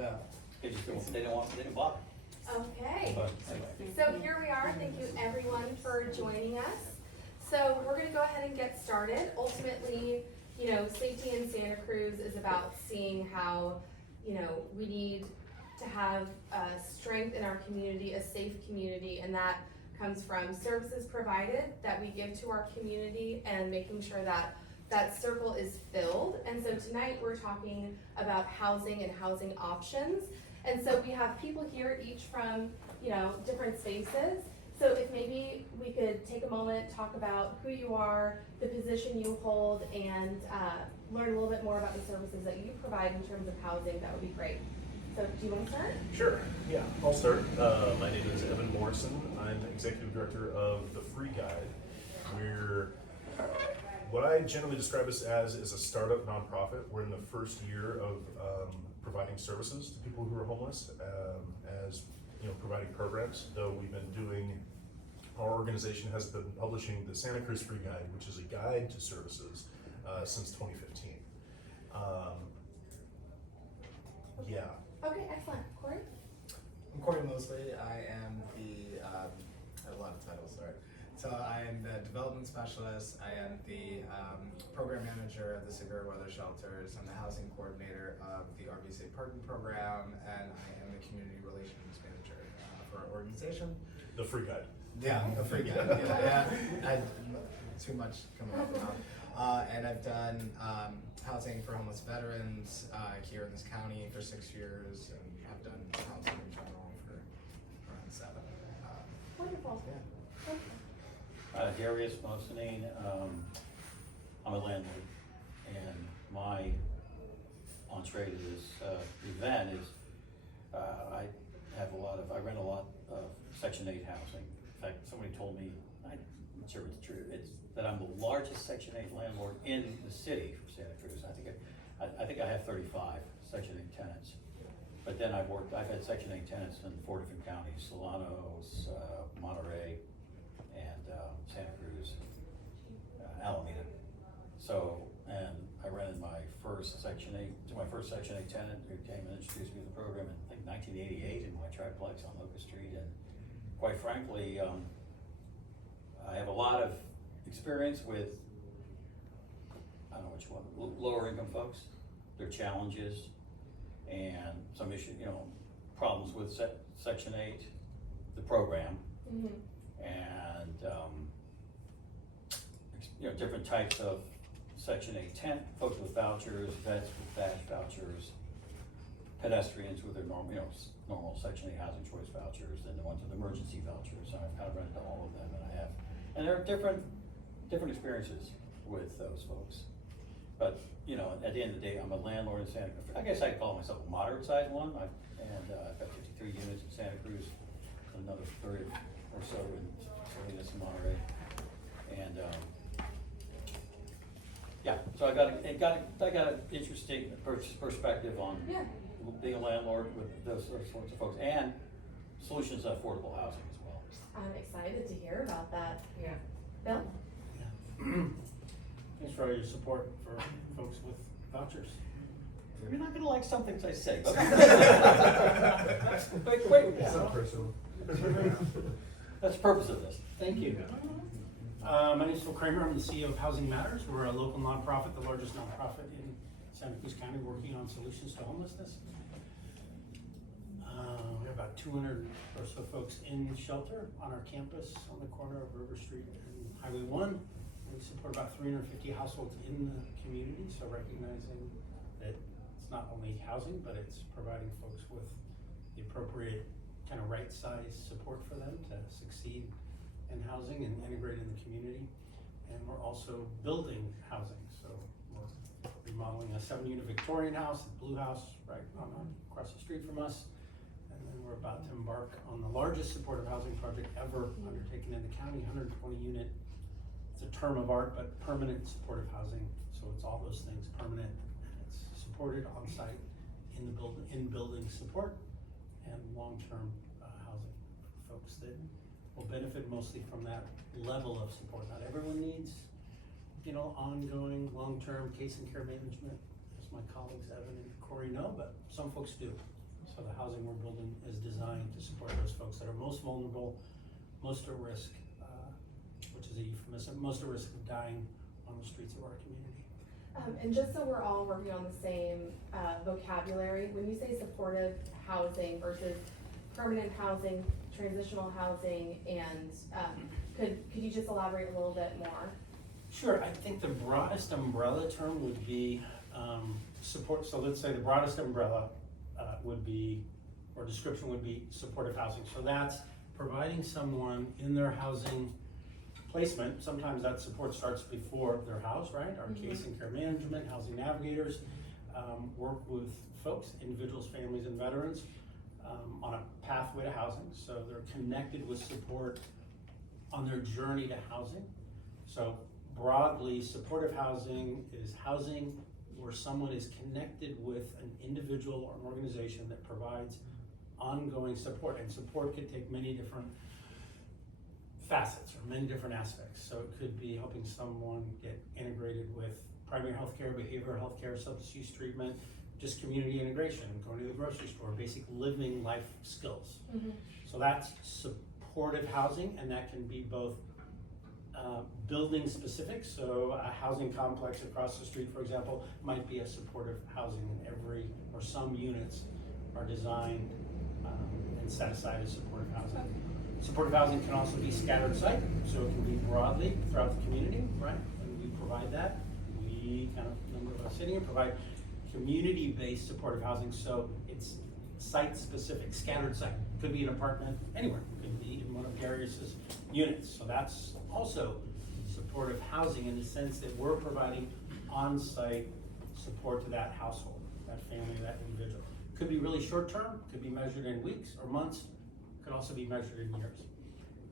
They didn't bother. Okay. But anyway. So here we are. Thank you everyone for joining us. So we're going to go ahead and get started. Ultimately, safety in Santa Cruz is about seeing how, we need to have strength in our community, a safe community, and that comes from services provided that we give to our community and making sure that that circle is filled. And so tonight we're talking about housing and housing options. And so we have people here, each from, different spaces. So if maybe we could take a moment, talk about who you are, the position you hold, and learn a little bit more about the services that you provide in terms of housing, that would be great. So do you want to start? Sure, yeah, I'll start. My name is Evan Morrison. I'm Executive Director of the Free Guide. We're what I generally describe us as is a startup nonprofit. We're in the first year of providing services to people who are homeless, as providing programs. Though we've been doing, our organization has been publishing the Santa Cruz Free Guide, which is a guide to services since 2015. Yeah. Okay, excellent. Cory? I'm Cory Mosley. I am the, I have a lot of titles, sorry. So I am the development specialist. I am the program manager of the severe weather shelters. I'm the housing coordinator of the RV Safe Parking program, and I am the community relations manager for our organization. The Free Guide. Yeah, the Free Guide. Yeah. I had too much coming up now. And I've done housing for homeless veterans here in this county for 6 years, and I've done housing in general for around 7. Wonderful. Yeah. Okay. Darius, Mosley, I'm a landlord, and my entree to this event is I rent a lot of Section 8 housing. In fact, somebody told me, I'm not sure if it's true, it's that I'm the largest Section 8 landlord in the city for Santa Cruz. I think I have 35 Section 8 tenants. But then I've had Section 8 tenants in 4 different counties: Solano, Monterey, and Santa Cruz, Alameda. So, and I rented my first Section 8 to my first Section 8 tenant who came and introduced me to the program in like 1988 in my triplex on Locust Street. And quite frankly, I have a lot of experience with, I don't know which one, lower income folks, their challenges, and some issue, problems with Section 8, the program, Mm-hmm. and different types of Section 8 tent, folks with vouchers, vets with badge vouchers, pedestrians with their normal Section 8 housing choice vouchers, and the ones with emergency vouchers. And I've kind of run into all of them, and there are different experiences with those folks. But at the end of the day, I'm a landlord in Santa Cruz. I guess I'd call myself a moderate sized one. I've got 53 units in Santa Cruz, another 30 or so in Salinas and Monterey, and so I got an interesting perspective on being a landlord with those sorts of folks, and solutions to affordable housing as well. I'm excited to hear about that. Yeah. Bill? Thanks for all your support for folks with vouchers. You're not gonna like some things I say, but It's not personal. that's the purpose of this. Thank you. My name is Kramer. I'm the CEO of Housing Matters. We're a local nonprofit, the largest nonprofit in Santa Cruz County, working on solutions to homelessness. We have about 200 or so folks in shelter on our campus on the corner of River Street and Highway 1. We support about 350 households in the community, so recognizing that it's not only housing, but it's providing folks with the appropriate kind of right-sized support for them to succeed in housing and integrate in the community. And we're also building housing, so we're remodeling a 7-unit Victorian house, the Blue House, right across the street from us. And then we're about to embark on the largest supportive housing project ever undertaken in the county, 120-unit. It's a term of art, but permanent supportive housing. So it's all those things, permanent, and it's supported on site in building support and long-term housing for folks that will benefit mostly from that level of support. Not everyone needs, ongoing long-term case and care management, as my colleagues Evan and Cory know, but some folks do. So the housing we're building is designed to support those folks that are most vulnerable, most at risk, which is a euphemism, most at risk of dying on the streets of our community. And just so we're all working on the same vocabulary, when you say supportive housing versus permanent housing, transitional housing, and could you just elaborate a little bit more? Sure, I think the broadest umbrella term would be support. So let's say the broadest umbrella would be, or description would be, supportive housing. So that's providing someone in their housing placement. Sometimes that support starts before their house, right? Our case and care management, housing navigators, work with folks, individuals, families, and veterans on a pathway to housing. So they're connected with support on their journey to housing. So broadly, supportive housing is housing where someone is connected with an individual or an organization that provides ongoing support, and support could take many different facets or many different aspects. So it could be helping someone get integrated with primary health care, behavioral health care, substance use treatment, just community integration, going to the grocery store, basic living life skills. So that's supportive housing, and that can be both building specific. So a housing complex across the street, for example, might be a supportive housing, and every or some units are designed and set aside as supportive housing. Supportive housing can also be scattered site, so it can be broadly throughout the community, right? And we provide that. We, kind of number of us sitting here, provide community-based supportive housing, so it's site-specific, scattered site. Could be an apartment anywhere. Could be in one of Darius's units. So that's also supportive housing in the sense that we're providing on-site support to that household, that family, that individual. Could be really short-term, could be measured in weeks or months, could also be measured in years.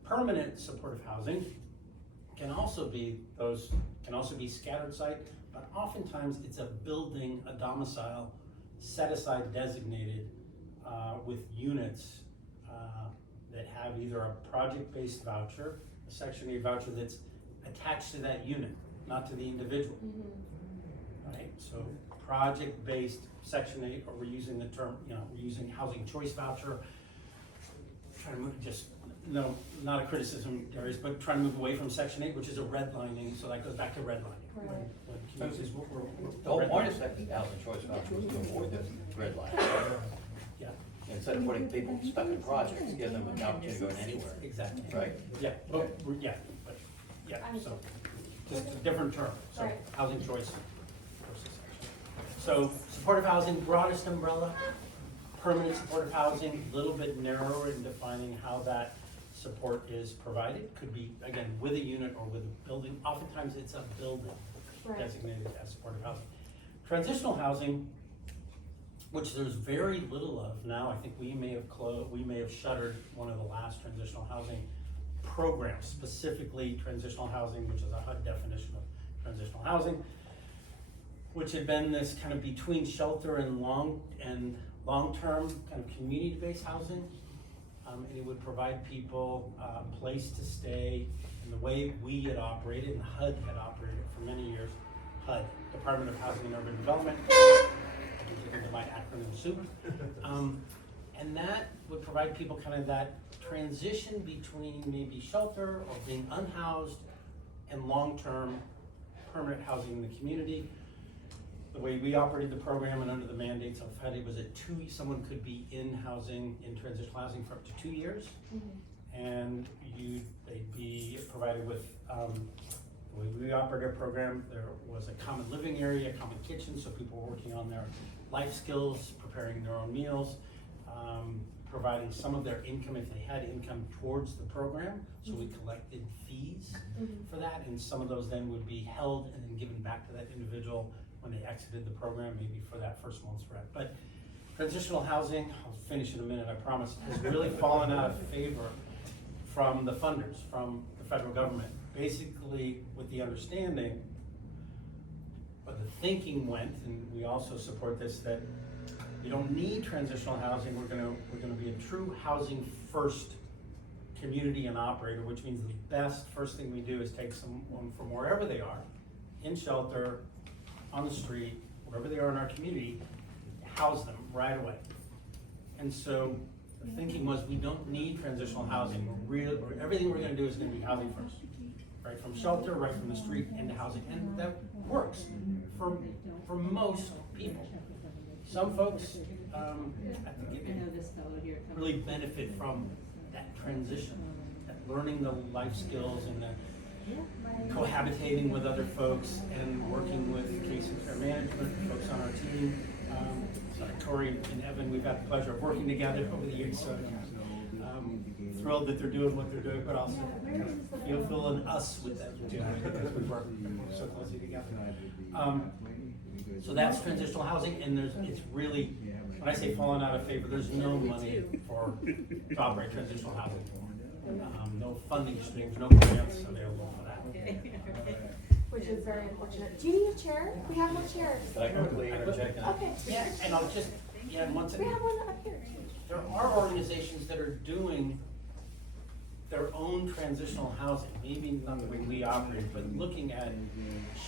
Permanent supportive housing can also be scattered site, but oftentimes it's a building, a domicile, set aside, designated with units that have either a project-based voucher, a Section 8 voucher that's attached to that unit, not to the individual. Right? So project-based Section 8, or we're using the term, we're using housing choice voucher. Trying to move, just, no, not a criticism, Darius, but trying to move away from Section 8, which is a redlining, so that goes back to redlining. Right. When communities were The whole point of Section housing choice voucher was to avoid this red line. Yeah, Instead of putting people stuck in projects, give them an opportunity to go anywhere, exactly. right? Yeah, but so, just a different term, so Right. housing choice versus Section 8. So supportive housing, broadest umbrella. Permanent supportive housing, a little bit narrower in defining how that support is provided. Could be, again, with a unit or with a building. Oftentimes it's a building designated as supportive housing. Transitional housing, which there's very little of now. I think we may have shuttered one of the last transitional housing programs, specifically transitional housing, which is a HUD definition of transitional housing, which had been this kind of between shelter and long-term kind of community-based housing, and it would provide people a place to stay. And the way we had operated, and HUD had operated for many years, HUD, Department of Housing and Urban Development, I'm getting into my acronym soup, and that would provide people kind of that transition between maybe shelter or being unhoused and long-term permanent housing in the community. The way we operated the program and under the mandates of HUD, it was someone could be in housing, in transitional housing for up to 2 years. And they'd be provided with, the way we operated our program, there was a common living area, a common kitchen, so people were working on their life skills, preparing their own meals, providing some of their income, if they had income, towards the program. So we collected fees for that, and some of those then would be held and then given back to that individual when they exited the program, maybe for that first month's rent. But transitional housing, I'll finish in a minute, I promise, has really fallen out of favor from the funders, from the federal government. Basically, with the understanding, but the thinking went, and we also support this, that you don't need transitional housing. We're gonna be a true housing first community and operator, which means the first thing we do is take someone from wherever they are, in shelter, on the street, wherever they are in our community, house them right away. And so the thinking was we don't need transitional housing. Everything we're gonna do is gonna be housing first. Right from shelter, right from the street into housing. And that works for most people. Some folks, I think it really benefit from that transition, that learning the life skills and the cohabitating with other folks and working with case and care management, folks on our team. Cory and Evan, we've had the pleasure of working together over the years, so thrilled that they're doing what they're doing, but also feeling us with them too, because we work so closely together. So that's transitional housing, and it's really, when I say falling out of favor, there's no money to operate transitional housing. No funding streams, no grants available for that. Which is very unfortunate. Do you need a chair? We have more chairs. Can I quickly interject? Okay. Yeah, and I'll just, once We again, have one up here. there are organizations that are doing their own transitional housing, maybe not the way we operate, but looking at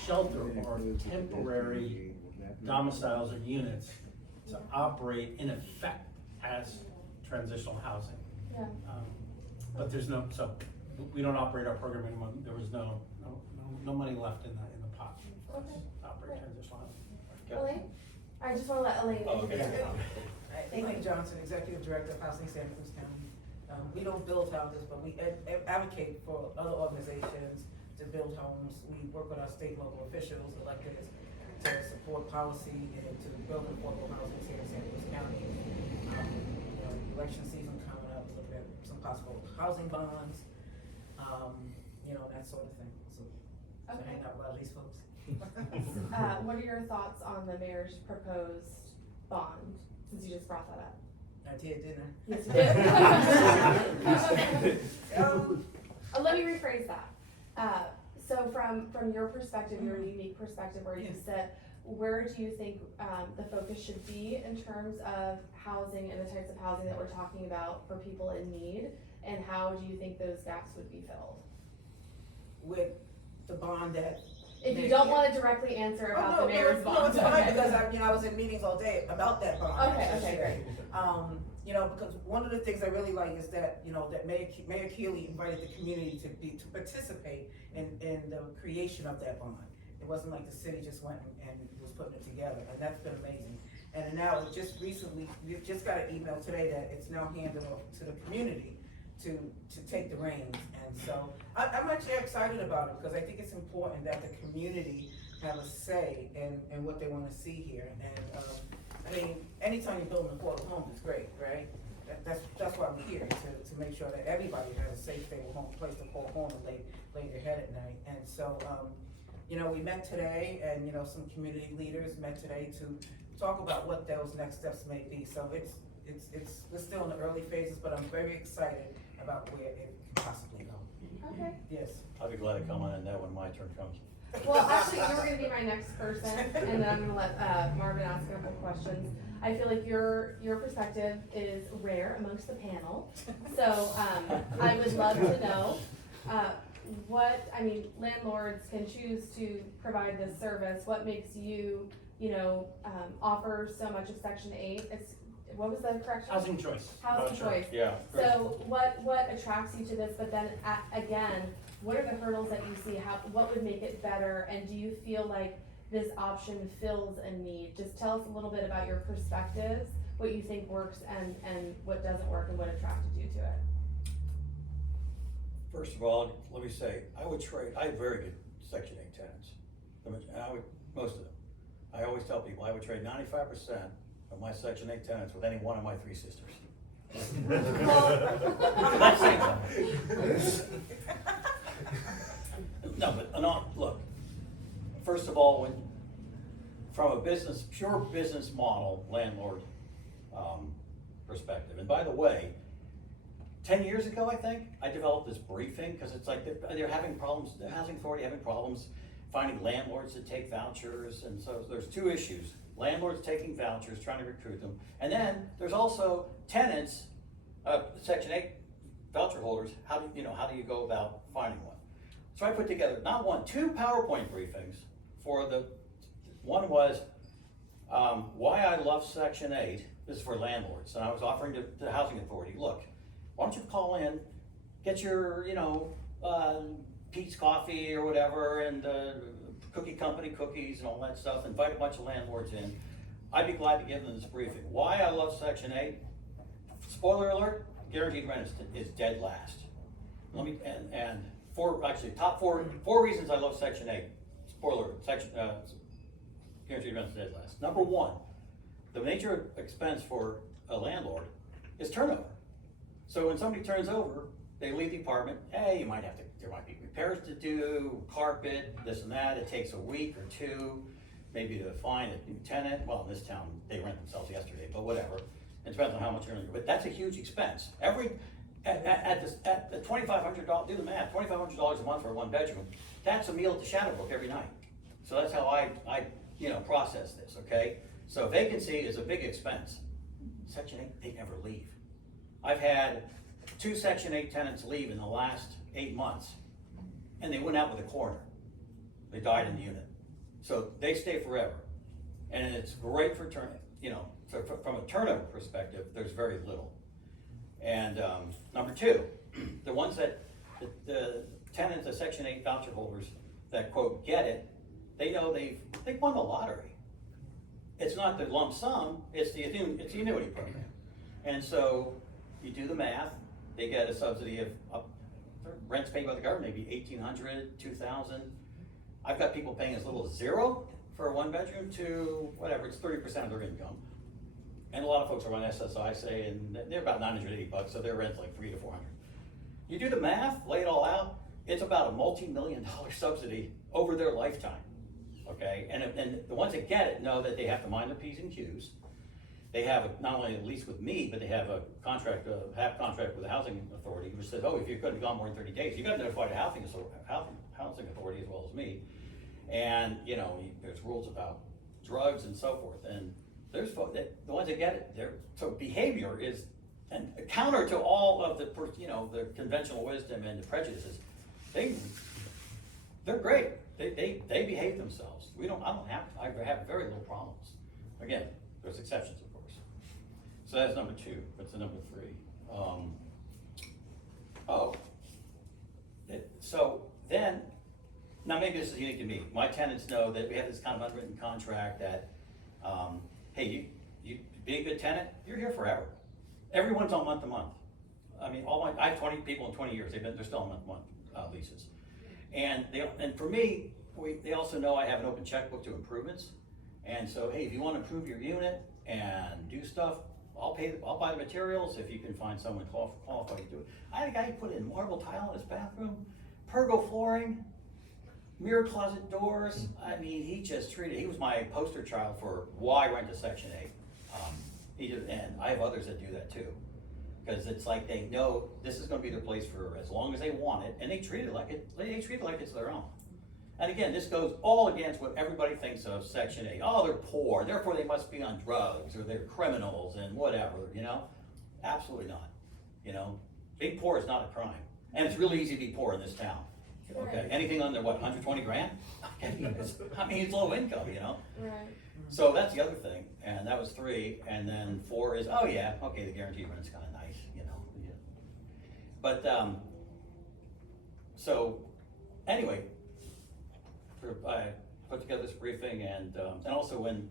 shelter or temporary domiciles or units to operate in effect as transitional housing. Yeah. But there's no, so we don't operate our program anymore. There was no money left in the pot for us to operate transitional housing. Elaine? I just wanna let Elaine. Oh, okay. Elaine Johnson, Executive Director of Housing Santa Cruz County. We don't build houses, but we advocate for other organizations to build homes. We work with our state and local officials, elected to support policy and to build affordable housing here in Santa Cruz County. Election season coming up, we're looking at some possible housing bonds, that sort of thing. So hang out with a lot of these folks. What are your thoughts on the mayor's proposed bond, since you just brought that up? I did, didn't I? Yes, you did. Let me rephrase that. So from your perspective, your unique perspective where you sit, where do you think the focus should be in terms of housing and the types of housing that we're talking about for people in need? And how do you think those gaps would be filled? With the bond that. If you don't want to directly answer about the mayor's bond. No, it's fine, okay. because I was in meetings all day about that bond. Okay, great. Because one of the things I really like is that, that Mayor Keeley invited the community to participate in the creation of that bond. It wasn't like the city just went and was putting it together, and that's been amazing. And now we've just got an email today that it's now handed off to the community to take the reins. And so I'm actually excited about it, because I think it's important that the community have a say in what they want to see here. And anytime you build an affordable home, it's great, right? That's why I'm here, to make sure that everybody has a safe, stable home, place to call home and lay their head at night. And so, we met today, and some community leaders met today to talk about what those next steps may be. So we're still in the early phases, but I'm very excited about where it can possibly go. Okay. Yes. I'll be glad to comment on that when my turn comes. Well, actually, you were gonna be my next person, and then I'm gonna let Marvin ask a couple questions. I feel like your perspective is rare amongst the panel, so I would love to know landlords can choose to provide this service. What makes you, offer so much of Section 8? What was the correction? Housing choice. Housing choice. Yeah. So what attracts you to this, but then again, what are the hurdles that you see? What would make it better? And do you feel like this option fills a need? Just tell us a little bit about your perspectives, what you think works and what doesn't work, and what attracted you to it. First of all, let me say, I have very good Section 8 tenants. Most of them. I always tell people, I would trade 95% of my Section 8 tenants with any one of my 3 sisters. That's saying something. No, but look, first of all, from a pure business model, landlord perspective, and by the way, 10 years ago, I think, I developed this briefing, because it's like they're having problems, the housing authority having problems finding landlords to take vouchers, and so there's 2 issues. Landlords taking vouchers, trying to recruit them, and then there's also tenants, Section 8 voucher holders, how do you go about finding one? So I put together, not 1, 2 PowerPoint briefings one was why I love Section 8, this is for landlords, and I was offering to the housing authority, look, why don't you call in, get your, Pete's Coffee or whatever, and Cookie Company cookies and all that stuff, invite a bunch of landlords in. I'd be glad to give them this briefing. Why I love Section 8, spoiler alert, guaranteed rent is dead last. Let me, and top four reasons I love Section 8. Spoiler, guaranteed rent is dead last. Number one, the major expense for a landlord is turnover. So when somebody turns over, they leave the apartment, there might be repairs to do, carpet, this and that, it takes a week or two, maybe to find a new tenant. Well, in this town, they rent themselves yesterday, but whatever. It depends on how much you're earning, but that's a huge expense. At the $2,500, do the math, $2,500 a month for a 1 bedroom, that's a meal at the Shadowbrook every night. So that's how I process this, okay? So vacancy is a big expense. Section 8, they never leave. I've had 2 Section 8 tenants leave in the last 8 months, and they went out with a coroner. They died in the unit. So they stay forever. And it's great for from a turnover perspective, there's very little. And number 2, the ones the tenants, the Section 8 voucher holders that quote get it, they know they've won the lottery. It's not the lump sum, it's the annuity program. And so you do the math, they get a subsidy of rent's paid by the government, maybe $1,800, $2,000. I've got people paying as little as 0 for a 1 bedroom to whatever, it's 30% of their income. And a lot of folks are on SSI, say, and they're about $980, so their rent's like $300 to $400. You do the math, lay it all out, it's about a multi-million-dollar subsidy over their lifetime, okay? And the ones that get it know that they have to mind their P's and Q's. They have not only a lease with me, but they have a contract, contract with the housing authority, which says, if you're going to be gone more than 30 days, you got to notify the housing authority as well as me. And there's rules about drugs and so forth. And there's folks the ones that get it. So behavior is and counter to all of the the conventional wisdom and the prejudices. They're great. They behave themselves. I have very little problems. Again, there's exceptions, of course. So that's number 2. What's the number 3? So then, now maybe this is unique to me. My tenants know that we have this kind of unwritten contract that, hey, you be a good tenant, you're here forever. Everyone's on month to month. I mean, I have 20 people in 20 years. They're still on month to month leases. And for me, they also know I have an open checkbook to improvements. And so, hey, if you want to improve your unit and do stuff, I'll buy the materials if you can find someone qualified to do it. I had a guy who put in marble tile in his bathroom, pergo flooring, mirror closet doors. I mean, he was my poster child for why rent a Section 8. And I have others that do that too. Because it's like they know this is going to be their place for as long as they want it, and they treat it like it's their own. And again, this goes all against what everybody thinks of Section 8. Oh, they're poor, therefore they must be on drugs, or they're criminals and whatever, Absolutely not. Being poor is not a crime. And it's really easy to be poor in this town. Okay, anything under 120 grand? It's low income, Right. So that's the other thing, and that was 3, and then 4 is, the guaranteed rent's kind of nice, Yeah. But, so, anyway, I put together this briefing, and also when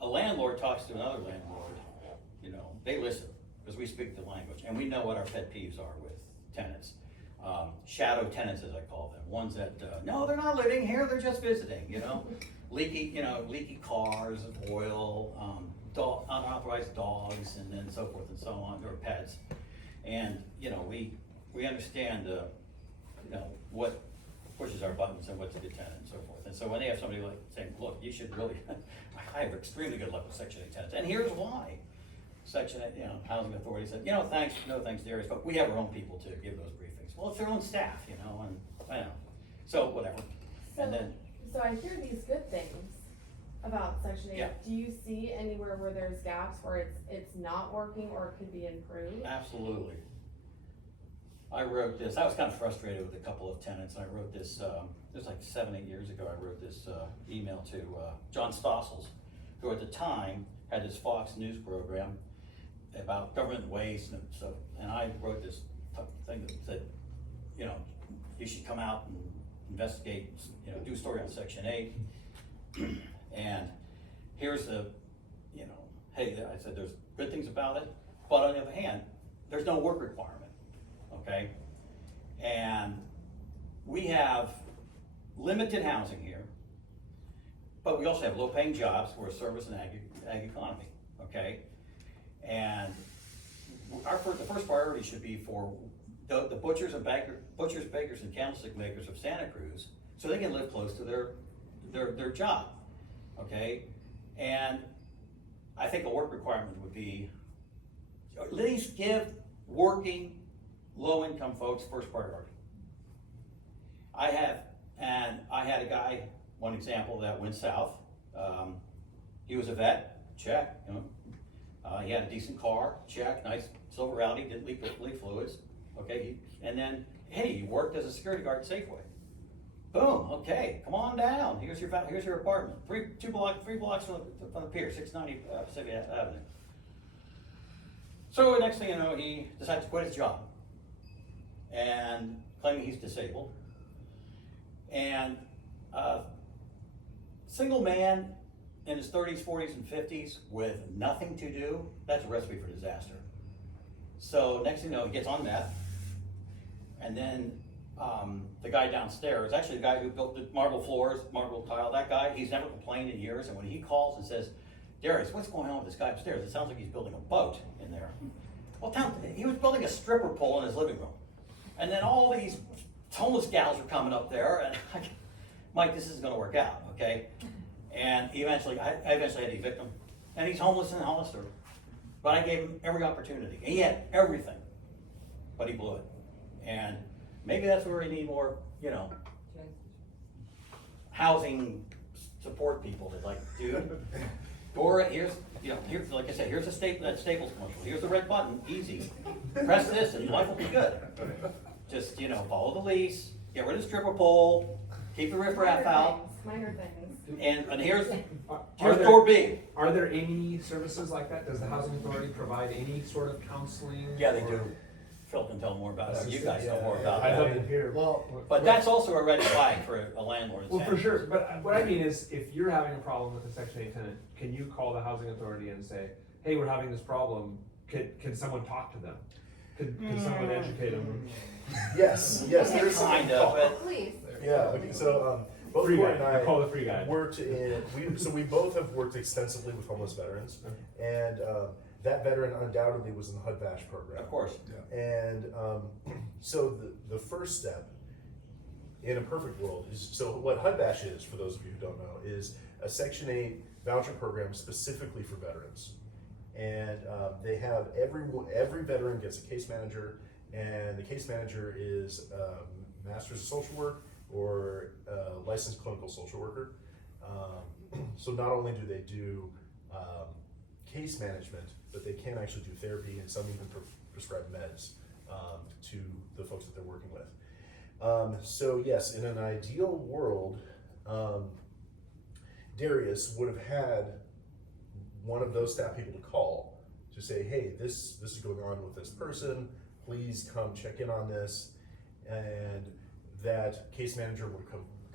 a landlord talks to another landlord, they listen, because we speak the language, and we know what our pet peeves are with tenants. Shadow tenants, as I call them, ones that, no, they're not living here, they're just visiting, leaky cars, oil, unauthorized dogs, and then so forth and so on, or pets. And, we understand, what pushes our buttons and what's a good tenant and so forth. And so when they have somebody like saying, look, you should really, I have extremely good luck with Section 8 tenants, and here's why. Section 8, housing authority said, thanks, no thanks, Darius, but we have our own people to give those briefings. Well, it's their own staff, and I know. So whatever. So I hear these good things about Section 8. Yeah. Do you see anywhere where there's gaps where it's not working or it could be improved? Absolutely. I wrote this, I was kind of frustrated with a couple of tenants. I wrote this, it was like 7-8 years ago, I wrote this email to John Stossels, who at the time had this Fox News program about government waste and stuff, and I wrote this thing that said, you know, you should come out and investigate, you know, do a story on Section 8. And here's the, you know, hey, I said there's good things about it, but on the other hand, there's no work requirement, okay? And we have limited housing here, but we also have low-paying jobs. We're a service and ag economy, okay? And the first priority should be for the butchers, bakers, and candlestick makers of Santa Cruz, so they can live close to their job, okay? And I think a work requirement would be at least give working low-income folks first priority. I had a guy, one example, that went south. He was a vet, check. You know, he had a decent car, check. Nice silver Audi, didn't leak fluids. Okay, and then hey, he worked as a security guard at Safeway. Boom. Okay, come on down. Here's your apartment. 3 blocks from the pier, 690 Pacific Avenue. So next thing you know, he decides to quit his job and claiming he's disabled. And single man in his 30s, 40s, and 50s with nothing to do, that's a recipe for disaster. So next thing you know, he gets on meth, and then the guy downstairs, actually the guy who built the marble floors, marble tile, that guy, he's never complained in years, and when he calls and says, Darius, what's going on with this guy upstairs? It sounds like he's building a boat in there. Well, he was building a stripper pole in his living room. And then all these homeless gals are coming up there, and Mike, this isn't gonna work out, okay? And I eventually had to evict him, and he's homeless in Hollister. But I gave him every opportunity, and he had everything, but he blew it. And maybe that's where we need more, you know, housing support people that like, dude, or here's, you know, here's, like I said, here's a Staples commercial, here's the red button, easy. Press this and life will be good. Just, you know, follow the lease, get rid of the stripper pole, keep the riffraff out. Minor things. And here's Are door B. Are there any services like that? Does the housing authority provide any sort of counseling? Yeah, they or- do. Phil can tell more about it, you guys know more about I that. don't hear. Well, But that's also a red flag for a landlord in Well, Santa for sure, Cruz. but what I mean is, if you're having a problem with a Section 8 tenant, can you call the housing authority and say, hey, we're having this problem, can someone talk to them? Can someone educate them? Yes, there's Kind of, but Please. Yeah, okay, so, both Free Cory guy, and I call the free guy. worked we both have worked extensively with homeless veterans, and, that veteran undoubtedly was in the HUD VASH program. of course. And, so the first step in a perfect world is, so what HUD VASH is, for those of you who don't know, is a Section 8 voucher program specifically for veterans. And they have every veteran gets a case manager, and the case manager is master's of social work or licensed clinical social worker. So not only do they do case management, but they can actually do therapy, and some even prescribe meds to the folks that they're working with. So yes, in an ideal world, Darius would have had one of those staff people to call to say, hey, this is going on with this person, please come check in on this. And that case manager would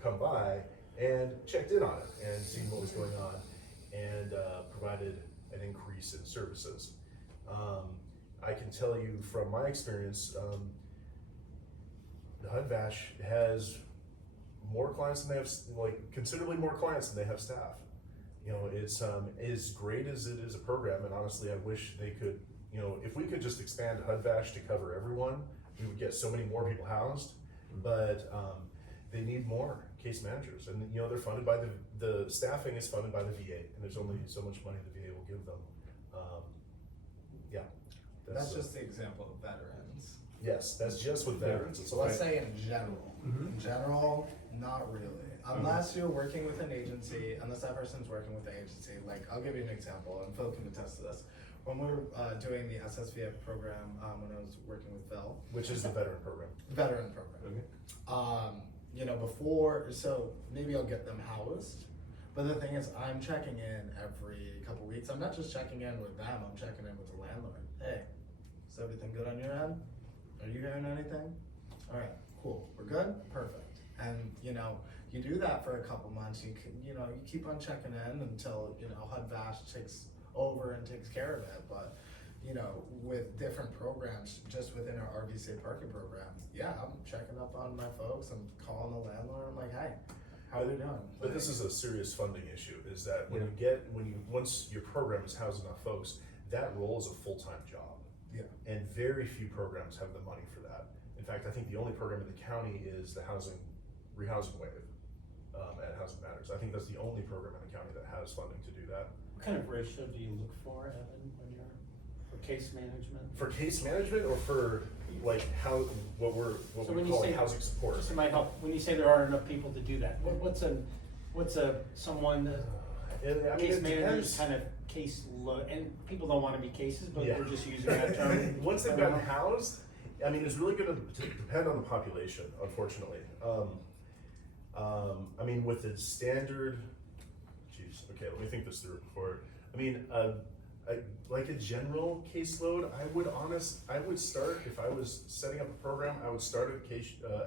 come by and checked in on it and seen what was going on, and provided an increase in services. I can tell you from my experience, the HUD VASH has more clients than they have, like considerably more clients than they have staff. You know, it's as great as it is a program, and honestly, I wish they could, you know, if we could just expand HUD VASH to cover everyone, we would get so many more people housed. But they need more case managers, and you know, they're funded by the staffing is funded by the VA, and there's only so much money the VA will give them. that's just the example of veterans. Yes, that's just with veterans. So let's say in general. In general, not really. Unless you're working with an agency, unless that person's working with the agency. Like, I'll give you an example, and Phil can attest to this. When we were doing the SSVF program, when I was working with Phil. Which is the veteran program. Veteran program. Okay. You know, before, so maybe I'll get them housed, But the thing is, I'm checking in every couple weeks. I'm not just checking in with them, I'm checking in with the landlord. Hey, is everything good on your end? Are you hearing anything? All right, cool, we're good, perfect. And you know, you do that for a couple months, you keep on checking in until, HUD Vash takes over and takes care of it. But with different programs, just within our RVC parking program, yeah, I'm checking up on my folks, I'm calling the landlord, I'm like, hey, how are we doing? But this is a serious funding issue, is that once your program is housing enough folks, that role is a full-time job. Yeah. And very few programs have the money for that. In fact, I think the only program in the county is the rehousing wave at Housing Matters. I think that's the only program in the county that has funding to do that. What kind of ratio do you look for, Evan, when you're, for case management? For case management, or for like what So we when you call say, housing support? just it might help, when you say there aren't enough people to do that, someone, case manager's kind of case load, and people don't wanna be cases, but Yeah. we're just using that term. Once they've gotten housed, I mean, it's really gonna depend on the population, unfortunately. I mean, with the standard, okay, let me think this through before. I mean, like a general caseload, I would start, if I was setting up a program, I would start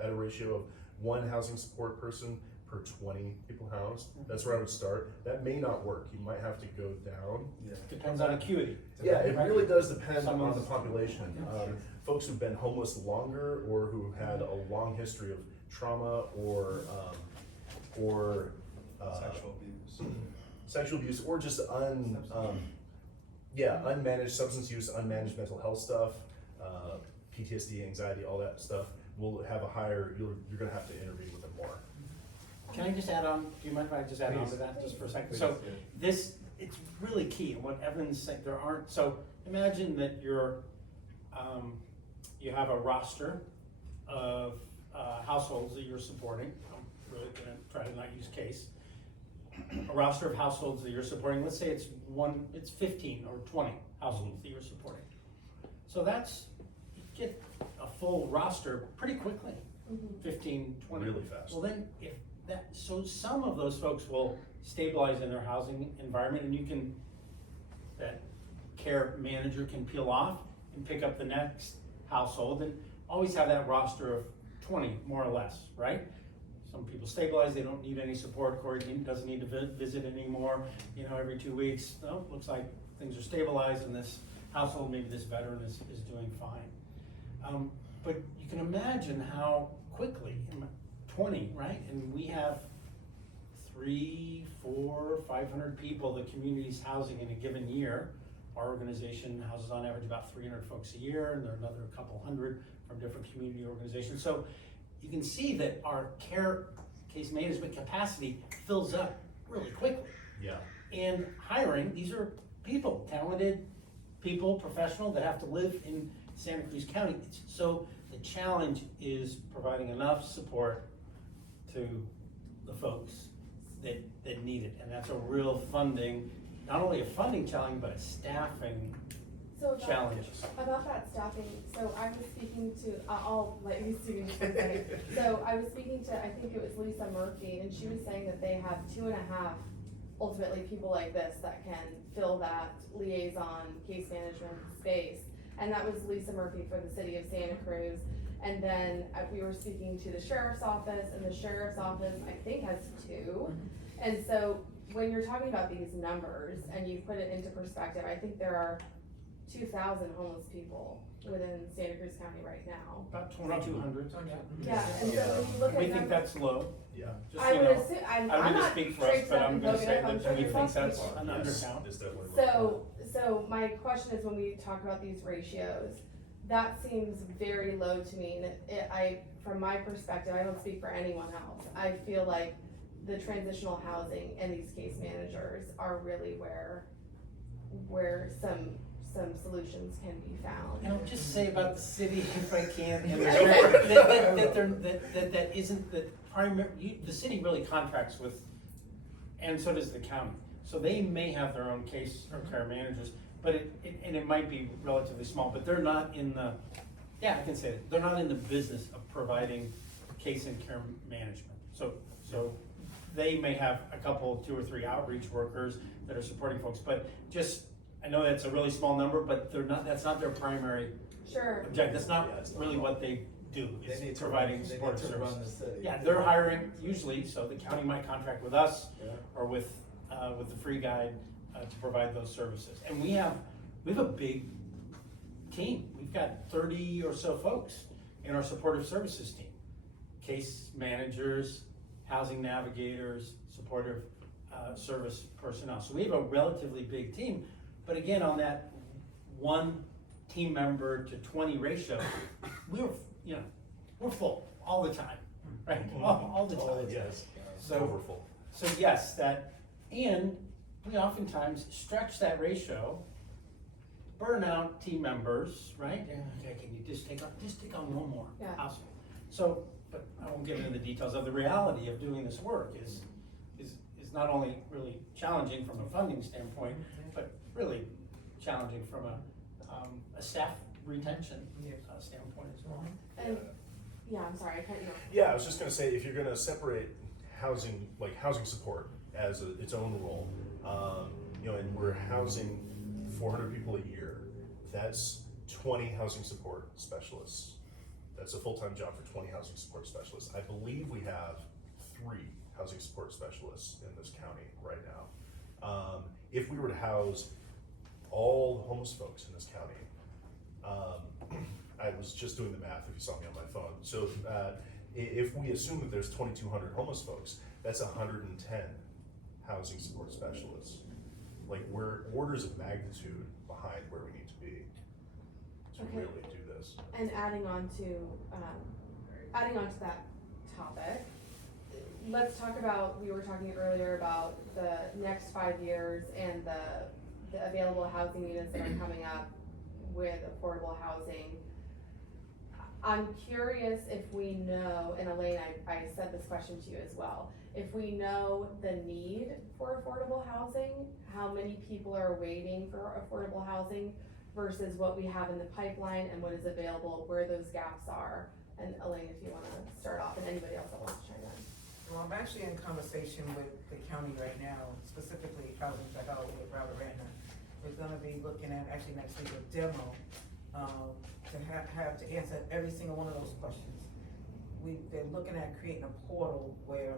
at a ratio of 1 housing support person per 20 people housed. That's where I would start. That may not work. You might have to go down. Yeah. Depends on acuity. Yeah, it really does depend on the Someone's- population. Folks who've been homeless longer, or who've had a long history of trauma or sexual abuse, or just unmanaged substance use, unmanaged mental health stuff, PTSD, anxiety, all that stuff, will have a higher, you're gonna have to intervene with them more. Can I just add on, do you mind if I just add on to Please. that just for a second? Please, So yeah. it's really key, and what Evan's saying, so imagine that you have a roster of households that you're supporting. I'm really gonna try to not use case. A roster of households that you're supporting, let's say it's 15 or 20 households that you're supporting. So you get a full roster pretty quickly, 15, 20. Really fast. Well then, so some of those folks will stabilize in their housing environment, and that care manager can peel off and pick up the next household, and always have that roster of 20, more or less, right? Some people stabilize, they don't need any support, Cory doesn't need to visit anymore, every 2 weeks. Oh, looks like things are stabilized, and this household, maybe this veteran is doing fine. But you can imagine how quickly, 20, right? And we have 300, 400, 500 people the community's housing in a given year. Our organization houses on average about 300 folks a year, and there are another couple hundred from different community organizations. So you can see that our case management capacity fills up really quickly. Yeah. And hiring, these are people, talented people, professional, that have to live in Santa Cruz County. So the challenge is providing enough support to the folks that need it. And that's a real not only a funding challenge, but a staffing challenge. About that staffing, so I was speaking to, I'll let you speak in just a second. So I was speaking to, I think it was Lisa Murphy, and she was saying that they have 2.5, ultimately, people like this that can fill that liaison case management space. And that was Lisa Murphy for the city of Santa Cruz. And then we were speaking to the sheriff's office, and the sheriff's office, I think, has 2. And so when you're talking about these numbers and you put it into perspective, I think there are 2,000 homeless people within Santa Cruz County right now. About 2,200. Yeah, and so when you look at We think that's low. Yeah. Just, I would assume, I I'm don't mean to not speak for us, traipsed but up I'm and gonna looking say up, I'm that sure we there's think lots of that's people. an undercount. It's definitely. So my question is, when we talk about these ratios, that seems very low to me, and from my perspective, I don't speak for anyone else, I feel like the transitional housing and these case managers are really where some solutions can be found. And I'll just say about the city, if I can, and that isn't the primary, the city really contracts with, and so does the county. So they may have their own case or care managers, but it might be relatively small, but they're not in I can say it, they're not in the business of providing case and care management. So they may have a couple, 2 or 3 outreach workers that are supporting folks, but just, I know that's a really small number, but that's not their primary Sure. objective, that's not Yeah, it's not really what they do, They is need to providing run, they support need to services. run the city. Yeah, they're hiring usually, so the county might contract with us Yeah. or with the free guide to provide those services. And we have a big team. We've got 30 or so folks in our supportive services team. Case managers, housing navigators, supportive service personnel. So we have a relatively big team, but again, on that 1 team member to 20 ratio, we're full all the time, right? All the time. Yes. So- Overfull. So yes, and we oftentimes stretch that ratio, burn out team members, right? And, okay, can you just take on one more Yeah. household? So, but I won't get into the details of the reality of doing this work is not only really challenging from a funding standpoint, but really challenging from a staff retention standpoint as well. And, yeah, I'm sorry, I cut you off. Yeah, I was just gonna say, if you're gonna separate housing, like housing support as its own role, and we're housing 400 people a year, that's 20 housing support specialists. That's a full-time job for 20 housing support specialists. I believe we have 3 housing support specialists in this county right now. If we were to house all homeless folks in this county, I was just doing the math if you saw me on my phone. So if we assume that there's 2,200 homeless folks, that's 110 housing support specialists. Like, we're orders of magnitude behind where we need to be to Okay. really do this. And adding on to that topic, let's talk about, we were talking earlier about the next 5 years and the available housing units that are coming up with affordable housing. I'm curious if we know, and Elaine, I said this question to you as well, if we know the need for affordable housing, how many people are waiting for affordable housing versus what we have in the pipeline and what is available, where those gaps are. And Elaine, if you wanna start off, and anybody else that wants to chime in. Well, I'm actually in conversation with the county right now, specifically Housing for Health with Robert Ratner. We're gonna be looking at, actually next week, a demo, to have to answer every single one of those questions. They're looking at creating a portal where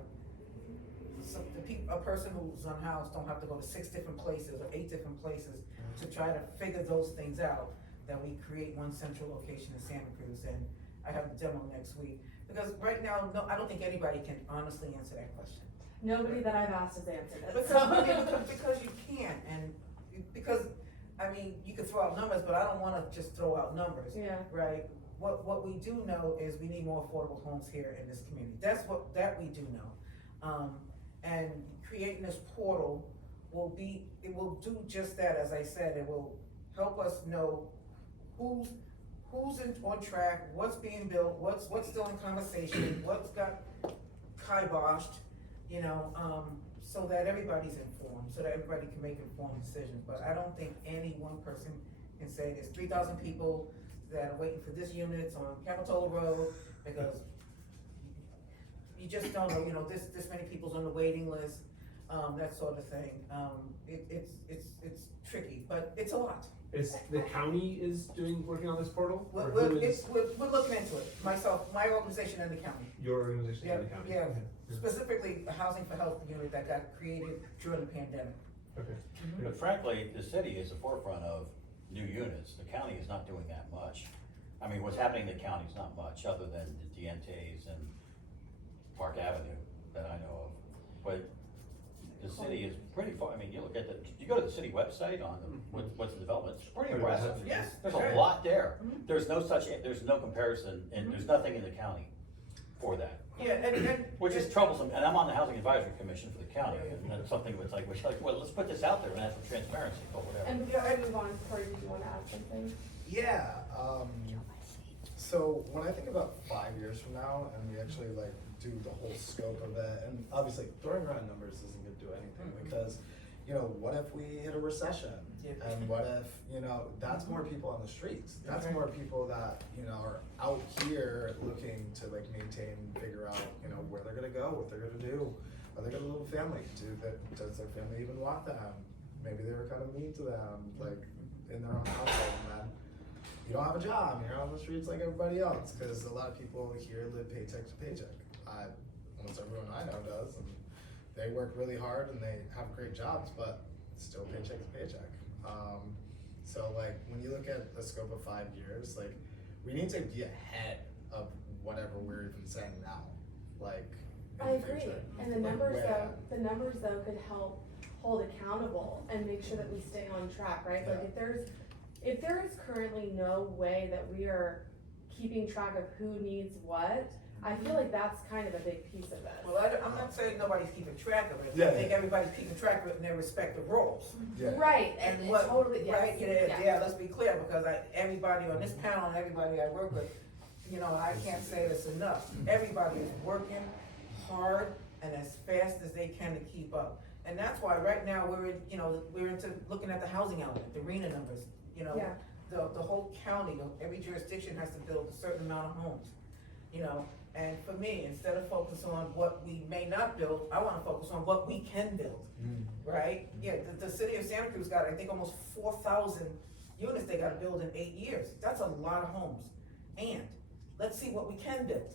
a person who's unhoused don't have to go to 6 different places or 8 different places to try to figure those things out, that we create one central location in Santa Cruz, and I have the demo next week. Because right now, no, I don't think anybody can honestly answer that question. Nobody that I've asked has answered it. Because you can't, and because, I mean, you can throw out numbers, but I don't wanna just throw out numbers. Yeah. Right? What we do know is we need more affordable homes here in this community. That we do know. And creating this portal will do just that, as I said. It will help us know who's on track, what's being built, what's still in conversation, what's got kiboshed, so that everybody's informed, so that everybody can make informed decisions. But I don't think any one person can say there's 3,000 people that are waiting for this units on Capitola Road, because you just don't know, this many people's on the waiting list, that sort of thing. It's tricky, but it's a lot. Is the county working on this portal? Or We're who is looking into it, myself, my organization and the county. your organization in the county? Yeah, Okay. specifically the Housing for Health unit that got created during the pandemic. Okay. But frankly, the city is the forefront of new units. The county is not doing that much. I mean, what's happening in the county is not much, other than the Dientes and Park Avenue that I know of. But the city is pretty far, I mean, you go to the city website on what's the development, it's pretty impressive. Yes. There's sure. a lot there. Mhm. There's no comparison, and there's nothing in the county for that. Yeah, and. Which is troublesome, and I'm on the Housing Advisory Commission for the county, and that's something that's like, well, let's put this out there and ask for transparency, but whatever. And before I move on, Cory, did you wanna add something? Yeah, so when I think about 5 years from now, and we actually do the whole scope of it, and obviously throwing around numbers isn't gonna do anything, because, what if we hit a recession? Yeah. And what if, that's more people on the streets, that's Okay. more people that, are out here looking to maintain, figure out, where they're gonna go, what they're gonna do. Or they got a little family. Does their family even want them? Maybe they were kind of mean to them, like in their own household, and then you don't have a job, you're on the streets like everybody else, because a lot of people here live paycheck to paycheck. Almost everyone I know does, and they work really hard and they have great jobs, but still paycheck to paycheck. So like when you look at the scope of 5 years, like we need to be ahead of whatever we're even saying now, like. in I the agree, future. and the Like, numbers way though, ahead. the numbers though could help hold accountable and make sure that we stay on track, right? Like if there is currently no way that we are keeping track of who needs what, I feel like that's kind of a big piece of this. Well, I'm not saying nobody's keeping track of it, Yeah, I think everybody's keeping track of it in their respective roles. Yeah. Right, and And what, totally, yes, right, yeah, let's be clear, because everybody on this panel, and everybody I work with, you know, I can't say this enough. Everybody is working hard and as fast as they can to keep up. And that's why right now we're into looking at the housing element, the RENA numbers, you know. Yeah. The whole county, every jurisdiction has to build a certain amount of homes, you know. And for me, instead of focusing on what we may not build, I wanna focus on what we can build, right? Yeah, the city of Santa Cruz got, I think, almost 4,000 units they gotta build in 8 years. That's a lot of homes. And let's see what we can build,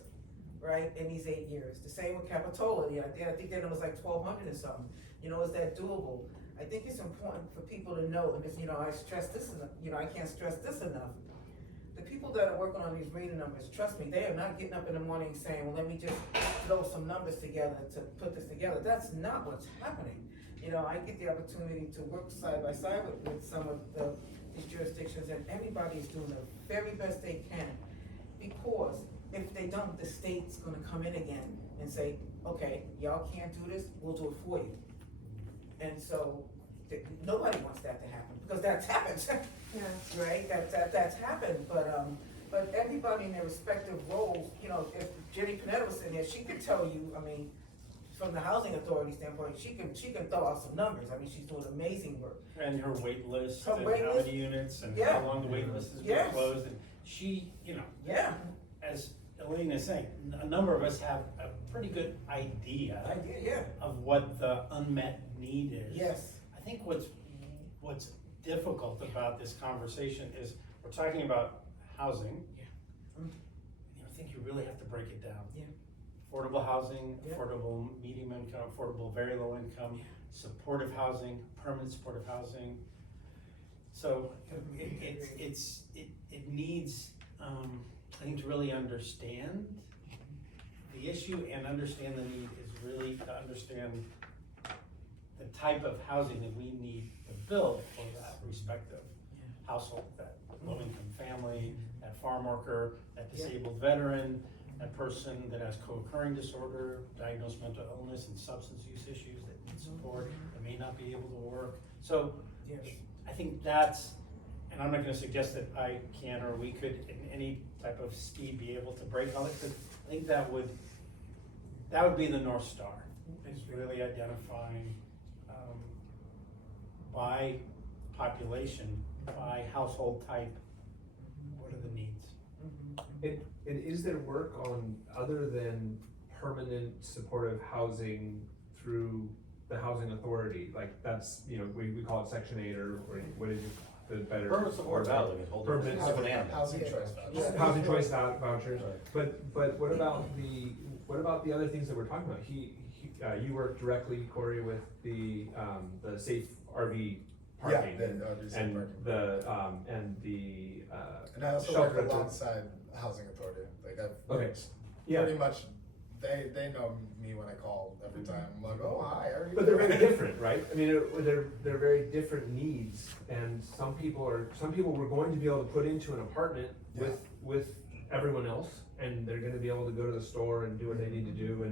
right, in these 8 years. The same with Capitola, I think that was like 1,200 and something. You know, is that doable? I think it's important for people to know, and if, you know, I stress this enough, you know, I can't stress this enough. The people that are working on these RENA numbers, trust me, they are not getting up in the morning saying, well, let me just throw some numbers together to put this together. That's not what's happening. You know, I get the opportunity to work side by side with some of these jurisdictions, and everybody is doing the very best they can. Because if they don't, the state's gonna come in again and say, okay, y'all can't do this, we'll do it for you. And so, nobody wants that to happen, because that's happened. Yeah. Right, that's happened, but everybody in their respective roles, you know, if Jenny Panetta was sitting here, she could tell you, I mean, from the housing authority standpoint, she can throw out some numbers, I mean, she's doing amazing work. And her wait list, Her and wait how list? many units, and Yeah. how long the wait list has been Yes. closed, and she, you know, Yeah, as Elaine is saying, a number of us have a pretty good idea yeah, of what the unmet need is. yes, I think what's difficult about this conversation is we're talking about housing. Yeah. You know, I think you really have to break it down. Yeah. Affordable housing, Yeah. affordable medium income, affordable very low income, supportive housing, permanent supportive housing. So it needs, I think, to really understand the issue and understand the need is really to understand the type of housing that we need to build for that respective household, that low-income family, that farm worker, that disabled veteran, that person that has co-occurring disorder, diagnosed mental illness and substance use issues that need support, that may not be able to work. So yes. I think that's, and I'm not gonna suggest that I can or we could in any type of speed be able to break all it, but I think that would be the North Star, is really identifying by population, by household type, what are the needs? And is there work on, other than permanent supportive housing through the housing authority? Like that's, you know, we call it Section 8 or what is it, the better? Permanent supportive housing is whole different. Permanent It's different animal. Housing choice vouchers. Housing choice vouchers, but what about the other things that we're talking about? You work directly, Cory, with the safe RV parking. Yeah, the safe and parking. And I also shelter work at the- alongside housing authority, like I've Okay. worked Yeah. pretty much, they know me when I call every time, I'm like, oh, hi, how are you? But they're doing?" very different, right? I mean, they're very different needs, and some people were going to be able to put into an apartment with everyone else, and they're gonna be able to go to the store and do what they need to do,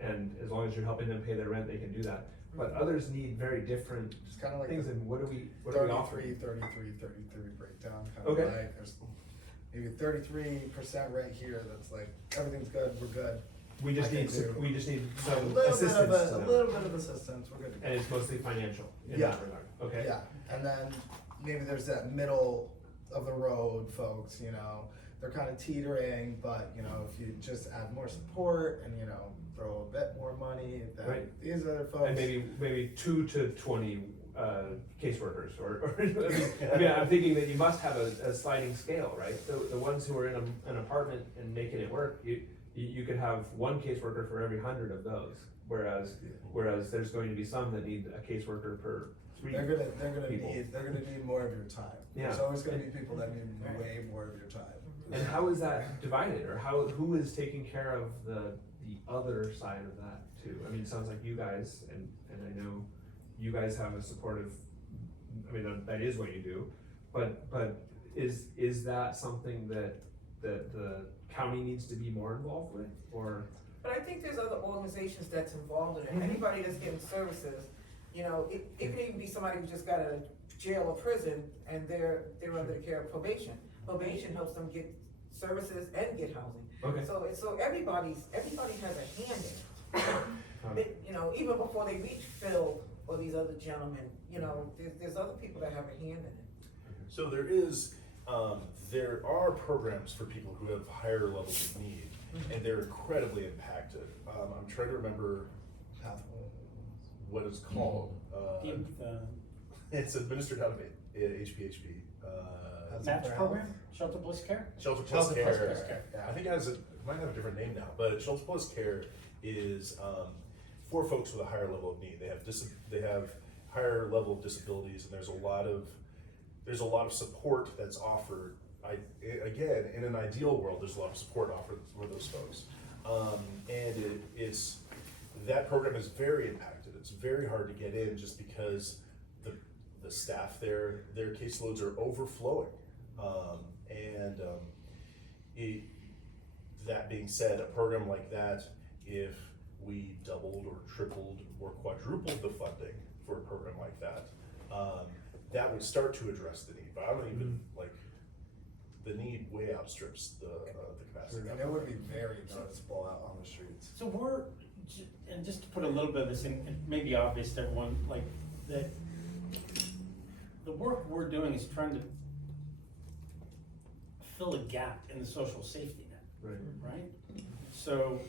and as long as you're helping them pay their rent, they can do that. But others need very different It's kind of like things, the and what do we 33, offer? 33 breakdown, kind of Okay. like, there's maybe 33% right here, that's like, everything's good, we're good. We just I can need do we just need A some little assistance bit to of them. a little bit of assistance, we're good to go. And it's mostly financial in Yeah. that regard, okay? Yeah, and then maybe there's that middle of the road folks, you know, they're kind of teetering, but you know, if you just add more support and, you know, throw a bit more money, then Right. these other folks. And maybe 2 to 20 caseworkers, or I mean, I'm thinking that you must have a sliding scale, right? The ones who are in an apartment and making it work, you could have 1 caseworker for every 100 of those, whereas there's going to be some that need a caseworker per 3 They're gonna people. need more of your time. Yeah. There's always gonna be people that need way more of your time. And how is that divided, or who is taking care of the other side of that too? I mean, it sounds like you guys, and I know you guys have a supportive, I mean, that is what you do, but is that something that the county needs to be more involved with, or? But I think there's other organizations that's involved in it. Anybody that's getting services, you know, it can even be somebody who just got out of jail or prison and they're under the care of probation. Probation helps them get services and get housing. Okay. So everybody has a hand in it. You know, even before they reach Phil or these other gentlemen, you know, there's other people that have a hand in it. So there are programs for people who have higher levels of need, and they're incredibly impacted. I'm trying to remember what it's called. It's administered out of HPHP. Match program, Shelter Plus Care? Shelter Plus Shelter Plus Care. Care. I think it might have a different name now, but Shelter Plus Care is for folks with a higher level of need. They have higher level of disabilities, and there's a lot of support that's offered. Again, in an ideal world, there's a lot of support offered for those folks, and that program is very impacted. It's very hard to get in just because the staff there, their caseloads are overflowing, that being said, a program like that, if we doubled or tripled or quadrupled the funding for a program like that, that would start to address the need. But I don't even the need way outstrips the capacity. And it would be very noticeable out on the streets. So and just to put a little bit of this in, it may be obvious to everyone, like, that the work we're doing is trying to fill a gap in the social safety net, right? So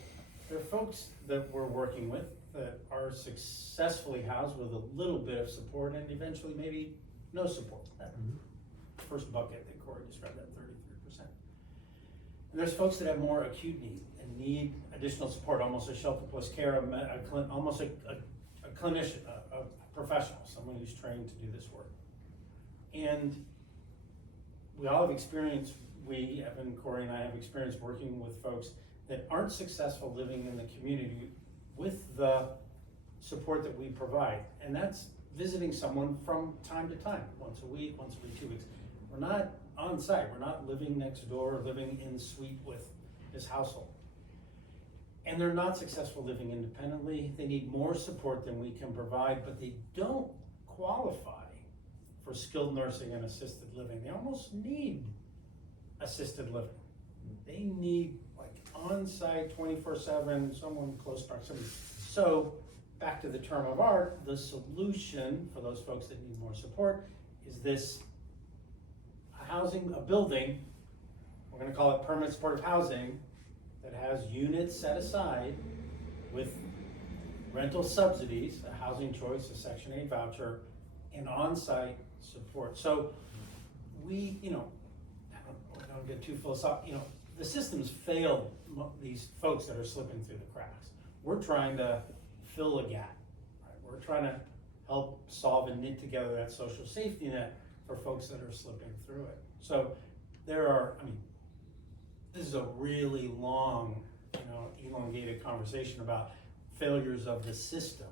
there are folks that we're working with that are successfully housed with a little bit of support and eventually maybe no support. That first bucket that Cory described, that 33%. And there's folks that have more acute need and need additional support, almost a Shelter Plus Care, almost a clinician, a professional, someone who's trained to do this work. And we all have experience, Evan, Cory, and I have experience working with folks that aren't successful living in the community with the support that we provide. And that's visiting someone from time to time, once a week, once every 2 weeks. We're not on site, we're not living next door, or living in suite with this household. And they're not successful living independently. They need more support than we can provide, but they don't qualify for skilled nursing and assisted living. They almost need assisted living. They need like on-site 24/7, someone close proximity. So back to the term of art, the solution for those folks that need more support is this a building, we're gonna call it permanent supportive housing, that has units set aside with rental subsidies, a housing choice, a Section 8 voucher, and on-site support. So we, I don't get too philosophical, the system's failed these folks that are slipping through the cracks. We're trying to fill a gap, right? We're trying to help solve and knit together that social safety net for folks that are slipping through it. So this is a really long, elongated conversation about failures of the system.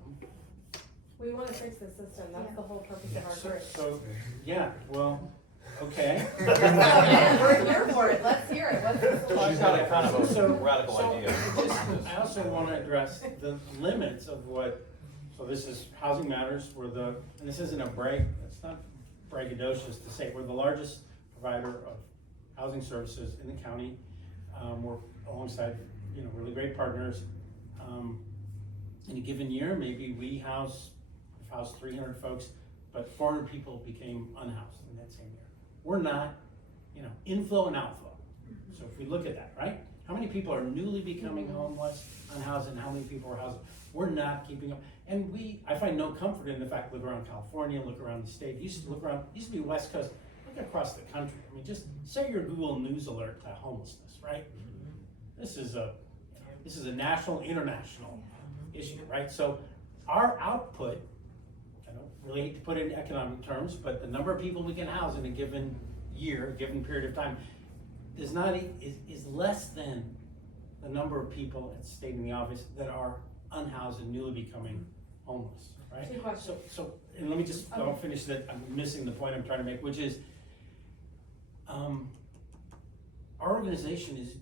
We want to fix the system, that's the whole purpose of our group. So, yeah, well, okay. We're here for it, let's hear it, what's the solution? She's got a kind of a So- radical so idea. I also want to address the limits of so this is Housing Matters, and this isn't it's not braggadocious to say, we're the largest provider of housing services in the county. We're alongside, really great partners. In a given year, maybe we've housed 300 folks, but 400 people became unhoused in that same year. We're not, inflow and outflow. So if we look at that, right? How many people are newly becoming homeless, unhoused, and how many people are housed? We're not keeping up. And I find no comfort in the fact, look around California, look around the state, used to be West Coast, look across the country. I mean, just set your Google News alert to homelessness, right? This is a national, international issue, right? So our output, I don't really hate to put it in economic terms, but the number of people we can house in a given year, a given period of time, is less than the number of people, it's stated in the obvious, that are unhoused and newly becoming homeless, right? Two questions. So, and let me just, I'll finish that, I'm missing the point I'm trying to make, which is, our organization is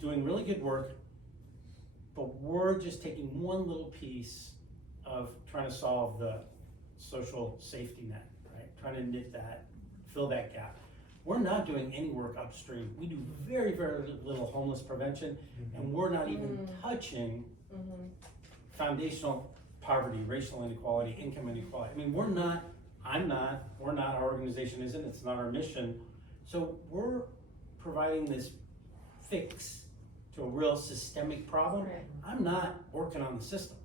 doing really good work, but we're just taking one little piece of trying to solve the social safety net, right? Trying to knit that, fill that gap. We're not doing any work upstream. We do very, very little homeless prevention, and we're not even touching foundational poverty, racial inequality, income inequality. I mean, we're not, our organization isn't, it's not our mission. So we're providing this fix to a real systemic problem. Right. I'm not working on the system.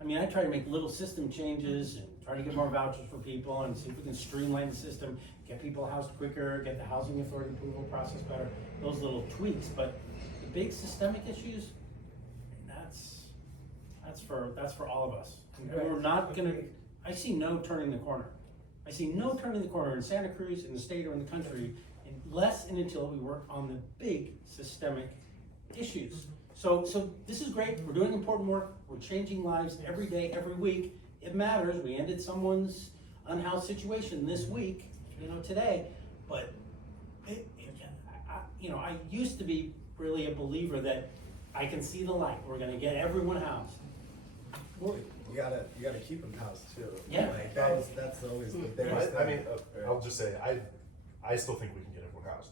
I mean, I try to make little system changes and try to get more vouchers for people and see if we can streamline the system, get people housed quicker, get the housing authority approval process better, those little tweaks. But the big systemic issues, that's for all of us. And we're not gonna, I see no turning the corner. I see no turning the corner in Santa Cruz, in the state, or in the country, unless and until we work on the big systemic issues. So this is great. We're doing important work. We're changing lives every day, every week. It matters. We ended someone's unhoused situation this week, today. But I used to be really a believer that I can see the light. We're gonna get everyone housed. You gotta keep them housed too. Yeah. Like that's always the biggest I mean, thing. I'll just say, I still think we can get everyone housed.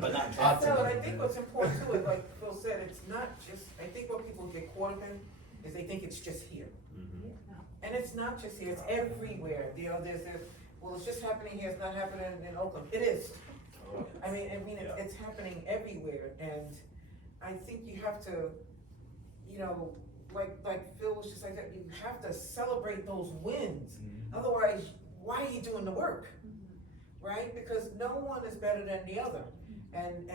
But not So I think what's important too is, like Phil said, it's not just, I think what people get caught up in is they think it's just here. And it's not just here, it's everywhere. Well, it's just happening here, it's not happening in Oakland. It is. I mean, it's happening everywhere, and I think you have to, like Phil was just like that, you have to celebrate those wins. Otherwise, why are you doing the work? Right? Because no one is better than the other. And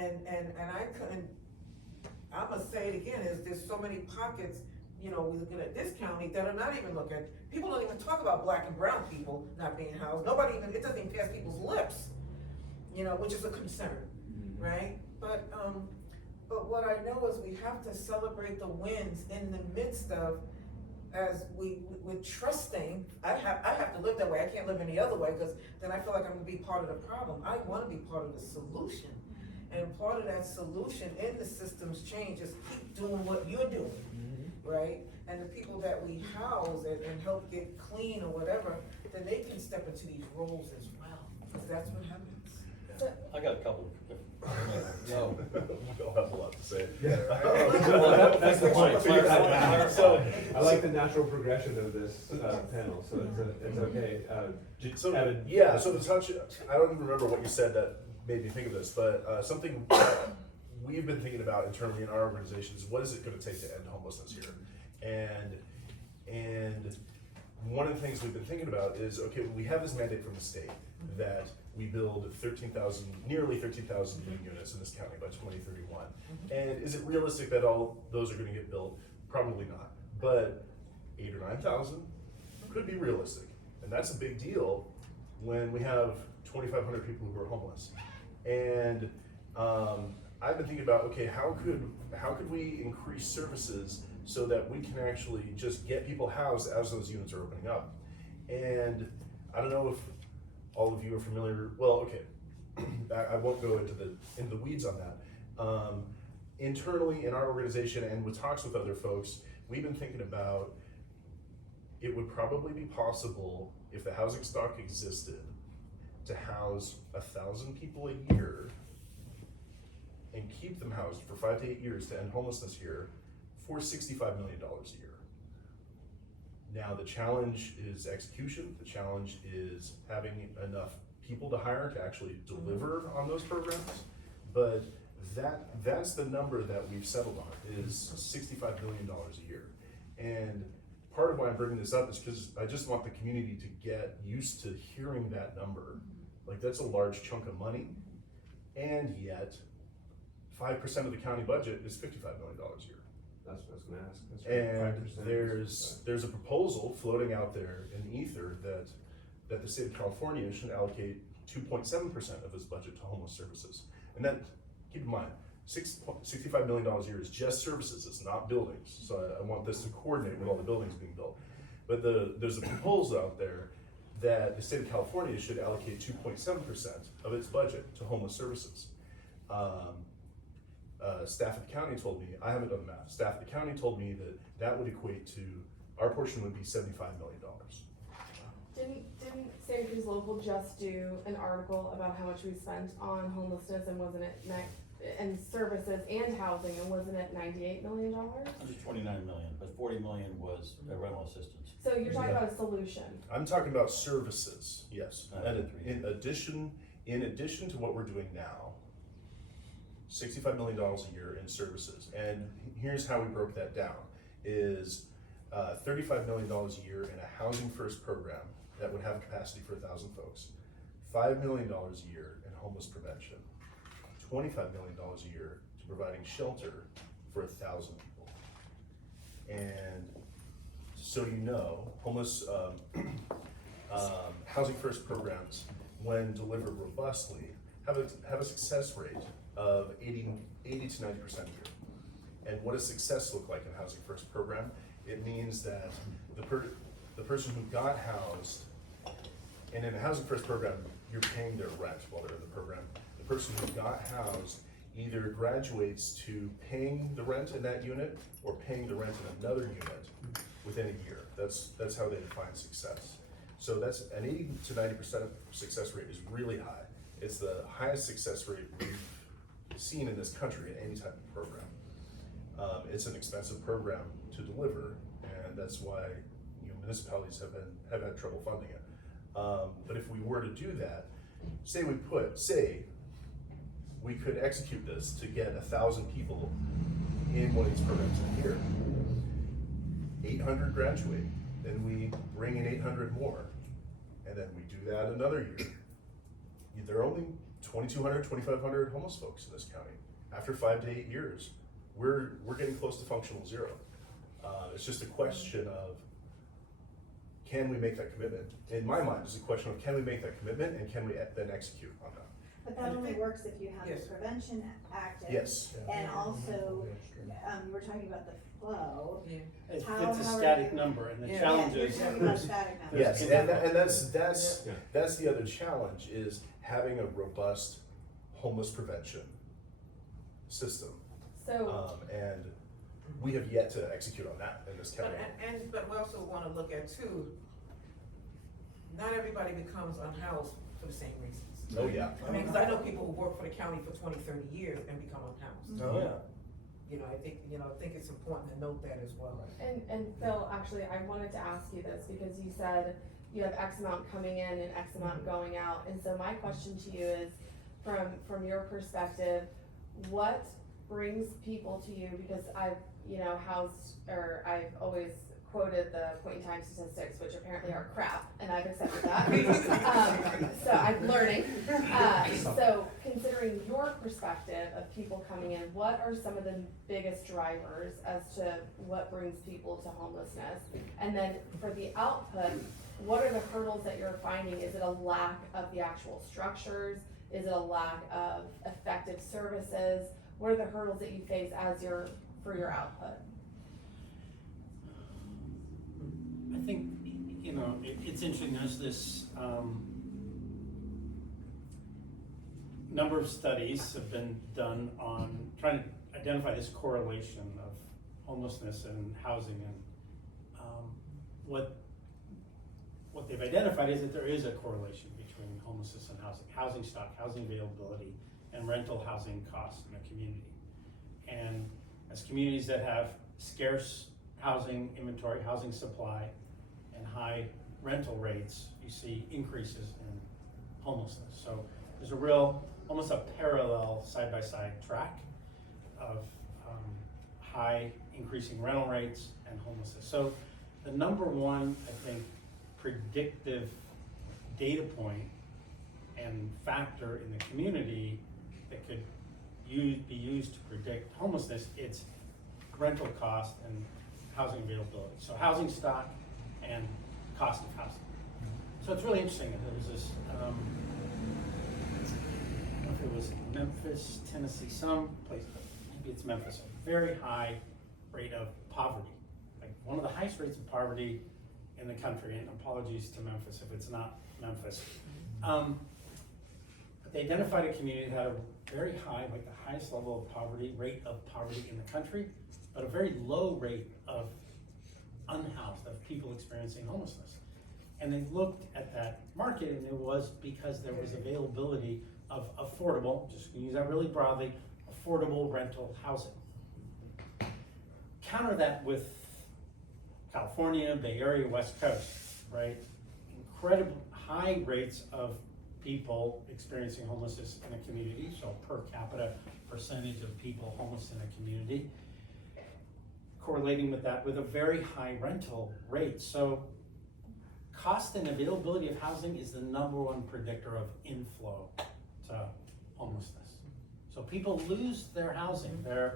I must say it again, there's so many pockets, we looking at this county that are not even looking, people don't even talk about black and brown people not being housed. It doesn't even pass people's lips, which is a concern, right? But what I know is we have to celebrate the wins in the midst of, as we're trusting. I have to live that way. I can't live any other way, because then I feel like I'm gonna be part of the problem. I wanna be part of the solution. And part of that solution in the systems change is keep doing what you're doing, right? And the people that we house and help get clean or whatever, then they can step into these roles as well, because that's what happens. I got a couple. We all have a lot to say. Well, that's the point. So, I like the natural progression of this panel, so it's okay. So, Evan. yeah, so the touch, I don't even remember what you said that made me think of this, but something that we've been thinking about internally in our organization is, what is it gonna take to end homelessness here? And one of the things we've been thinking about is, okay, we have this mandate from the state that we build nearly 13,000 new units in this county by 2031. And is it realistic that all those are gonna get built? Probably not, but 8,000 or 9,000 could be realistic. And that's a big deal when we have 2,500 people who are homeless. And I've been thinking about, okay, how could we increase services so that we can actually just get people housed as those units are opening up? And I don't know if all of you are familiar, well, okay, I won't go into the weeds on that. Internally in our organization and with talks with other folks, we've been thinking about, it would probably be possible, if the housing stock existed, to house 1,000 people a year and keep them housed for 5 to 8 years to end homelessness here for $65 million a year. Now, the challenge is execution, the challenge is having enough people to hire to actually deliver on those programs. But that's the number that we've settled on, is $65 million a year. And part of why I'm bringing this up is because I just want the community to get used to hearing that number. Like, that's a large chunk of money, and yet 5% of the county budget is $55 million a year. That's what I was gonna ask. That's And 5%. there's a proposal floating out there in ether that the state of California should allocate 2.7% of its budget to homeless services. And that, keep in mind, $65 million a year is just services, it's not buildings. So I want this to coordinate with all the buildings being built. But there's a proposal out there that the state of California should allocate 2.7% of its budget to homeless services. Staff at the county told me, I haven't done the math, staff at the county told me that would equate to, our portion would be $75 million. Didn't Santa Cruz Local just do an article about how much we spent on homelessness, and wasn't it and services and housing, and wasn't it $98 million? 129 million, but 40 million was rental assistance. So you're talking about a solution. I'm talking about services, yes. Not And three. in addition to what we're doing now, $65 million a year in services. And here's how we broke that down, is $35 million a year in a housing first program that would have capacity for 1,000 folks, $5 million a year in homeless prevention, $25 million a year to providing shelter for 1,000 people. And so you know, homeless housing first programs, when delivered robustly, have a success rate of 80 to 90% a year. And what does success look like in a housing first program? It means that the person who got housed, and in a housing first program, you're paying their rent while they're in the program. The person who got housed either graduates to paying the rent in that unit or paying the rent in another unit within a year. That's how they define success. So that's an 80 to 90% success rate is really high. It's the highest success rate we've seen in this country in any type of program. It's an expensive program to deliver, and that's why municipalities have had trouble funding it. But if we were to do that, say we could execute this to get 1,000 people in one of these programs in here. 800 graduate, then we bring in 800 more, and then we do that another year. There are only 2,200, 2,500 homeless folks in this county. After 5 to 8 years, we're getting close to functional zero. It's just a question of, can we make that commitment? In my mind, it's a question of, can we make that commitment, and can we then execute on that? But that only works if you have Yes. the prevention active. Yes. And also, we're talking about the flow. It's How a are static you- number, and the Yeah, challenge You're is. talking about static numbers. Yes, and that's Yeah. the other challenge, is having a robust homeless prevention system. So, And we have yet to execute on that in this county. But we also wanna look at too, not everybody becomes unhoused for the same reasons. Oh, yeah. I mean, cause I know people who work for the county for 20, 30 years and become unhoused. Oh, yeah. I think it's important to note that as well. and Phil, actually, I wanted to ask you this, because you said you have X amount coming in and X amount going out, and so my question to you is, from your perspective, what brings people to you? Because I've I've always quoted the point in time statistics, which apparently are crap, and I've accepted that. So I'm learning. So considering your perspective of people coming in, what are some of the biggest drivers as to what brings people to homelessness? And then for the output, what are the hurdles that you're finding? Is it a lack of the actual structures? Is it a lack of effective services? What are the hurdles that you face for your output? I think, it's interesting, there's this, number of studies have been done on trying to identify this correlation of homelessness and housing, and, what they've identified is that there is a correlation between homelessness and housing stock, housing availability, and rental housing costs in a community. And as communities that have scarce housing inventory, housing supply, and high rental rates, you see increases in homelessness. So there's a real, almost a parallel side-by-side track of high increasing rental rates and homelessness. So the number one, I think, predictive data point and factor in the community that could be used to predict homelessness, it's rental cost and housing availability. So housing stock and cost of housing. So it's really interesting. There was this, I don't know if it was Memphis, Tennessee, some place, maybe it's Memphis, a very high rate of poverty. Like one of the highest rates of poverty in the country, and apologies to Memphis if it's not Memphis. But they identified a community that had a very high, like the highest level of poverty, rate of poverty in the country, but a very low rate of unhoused, of people experiencing homelessness. And they looked at that market, and it was because there was availability of affordable, just gonna use that really broadly, affordable rental housing. Counter that with California, Bay Area, West Coast, right? Incredible high rates of people experiencing homelessness in a community, so per capita percentage of people homeless in a community. Correlating with that with a very high rental rate. So cost and availability of housing is the number one predictor of inflow to homelessness. So people lose their housing. They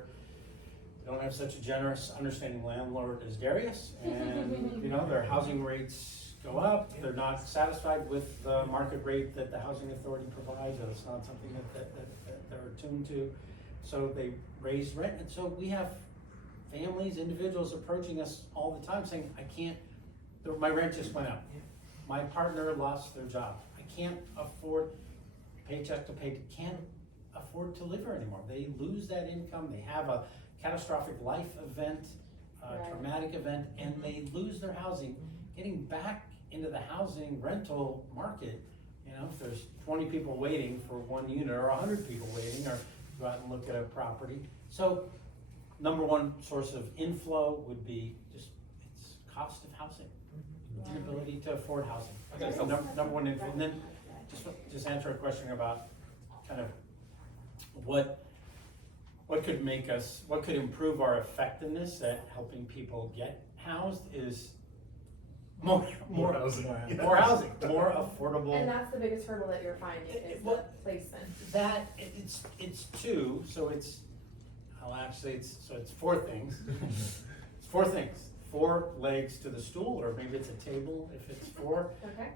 don't have such a generous, understanding landlord as Darius, and their housing rates go up. They're not satisfied with the market rate that the housing authority provides, or it's not something that they're attuned to. So they raise rent, and so we have families, individuals approaching us all the time saying, my rent just went up. My partner lost their job. I can't afford paycheck to pay, can't afford to live here anymore. They lose that income, they have a catastrophic life event, traumatic event, and they lose their housing. Getting back into the housing rental market, if there's 20 people waiting for one unit or 100 people waiting, or go out and look at a property. So number one source of inflow would be it's cost of housing, inability to afford housing. That's the number one inflow. And then just answer a question about kind of what could improve our effectiveness at helping people get housed is more housing, more affordable. And that's the biggest hurdle that you're finding is the placement. That it's two, so it's four things. It's four things. 4 legs to the stool, or maybe it's a table if it's 4. Okay.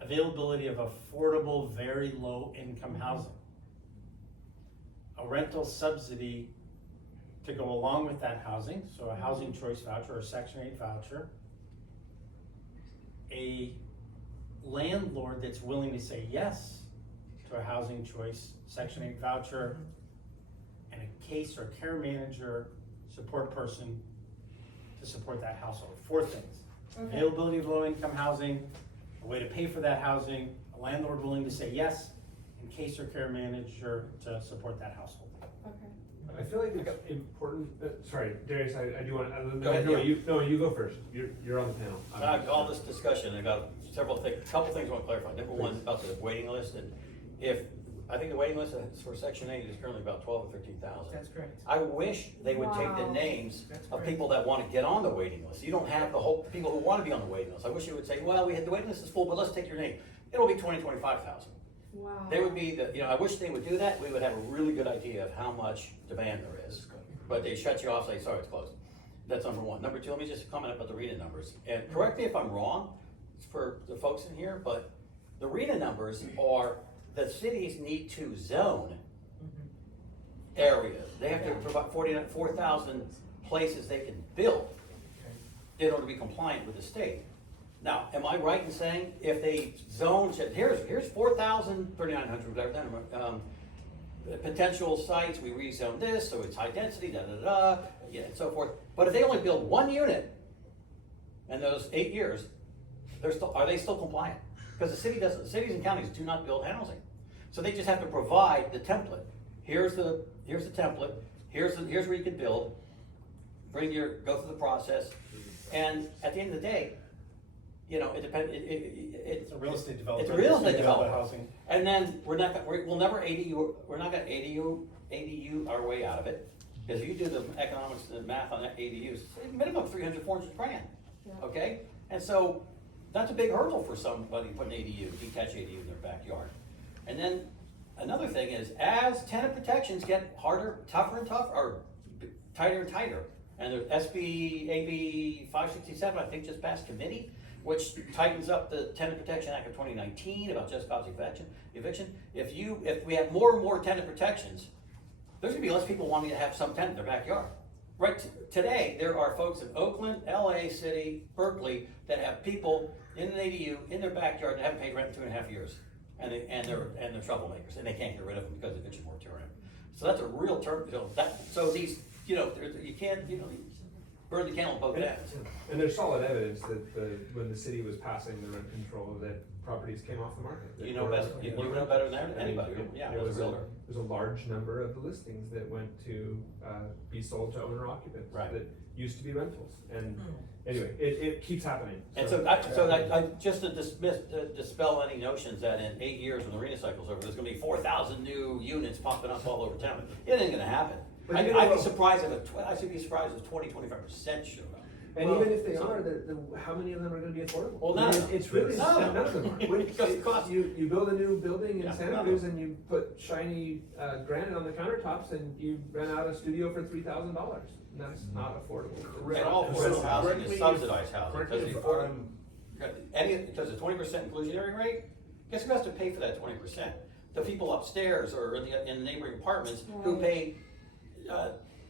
Availability of affordable, very low income housing. A rental subsidy to go along with that housing, so a housing choice voucher or Section 8 voucher. A landlord that's willing to say yes to a housing choice Section 8 voucher, and a case or care manager, support person to support that household. 4 things. Okay. Availability of low income housing, a way to pay for that housing, a landlord willing to say yes, and case or care manager to support that household. Okay. I feel like it's important, sorry, Darius, I do want to, Go ahead, you go first, you're on the panel. All this discussion, I got couple things I want to clarify. Number one, about the waiting list, and I think the waiting list for Section 8 is currently about 12 or 13,000. That's correct. I wish they would take the names of people that want to get on the waiting list. You don't have the whole people who want to be on the waiting list. I wish you would say, well, the waiting list is full, but let's take your name. It'll be 20, 25,000. Wow. They would be I wish they would do that. We would have a really good idea of how much demand there is. But they shut you off, say, sorry, it's closed. That's number one. Number two, let me just comment about the RENA numbers. And correct me if I'm wrong, for the folks in here, but the RENA numbers are the cities need to zone areas. They have to provide 4,000 places they can build in order to be compliant with the state. Now, am I right in saying if they zone, said, here's 4,000, 3,900, whatever, potential sites, we rezone this, so it's high density, and so forth. But if they only build 1 unit in those 8 years, are they still compliant? Because the cities and counties do not build housing. So they just have to provide the template. Here's the template, here's where you can build, go through the process, And at the end of the day, you know, it depends, It's a real estate developer. It's a real estate It's gonna developer. housing. And then we'll never ADU, we're not gonna ADU our way out of it. Because if you do the economics, the math on that ADUs, it's minimum 300, 400 grand, Yeah. okay? And so, that's a big hurdle for somebody to put an ADU, detached ADU in their backyard. And then, another thing is, as tenant protections get harder, tougher and tougher, or tighter and tighter, and the AB 567, I think, just passed committee, which tightens up the Tenant Protection Act of 2019 about just cause eviction. If we have more and more tenant protections, there's gonna be less people wanting to have some tenant in their backyard. Right, today, there are folks in Oakland, LA City, Berkeley, that have people in an ADU in their backyard that haven't paid rent in 2.5 years. And they're troublemakers, and they can't get rid of them because of eviction moratorium. So that's a real term, you know, so these, you know, you can't, you know, burn the candle at both ends. And there's solid evidence that when the city was passing the rent control, that properties came off the market. You know best, you know better than anybody, yeah, There as was a realtor. there's a large number of the listings that went to, be sold to owner occupants. Right. That used to be rentals, and anyway, it keeps happening. And so just to dispel any notions that in 8 years when the arena cycle's over, there's gonna be 4,000 new units popping up all over town. It ain't gonna happen. But you know I'd be what? surprised if 20-25% showed up. And Well, even if they so- are, how many of them are gonna be affordable? Well, I none mean, of them. It's really, None of none of them are. them. When- Because it costs- You build a new building Yeah, in Santa none of Cruz them. and you put shiny, granite on the countertops and you rent out a studio for $3,000. And that's not affordable. And all affordable housing Correct me is if- subsidized housing, correct me because the if affordable, because the 20% inclusionary rate, guess who has to pay for that 20%? The people upstairs or in the neighboring apartments who pay,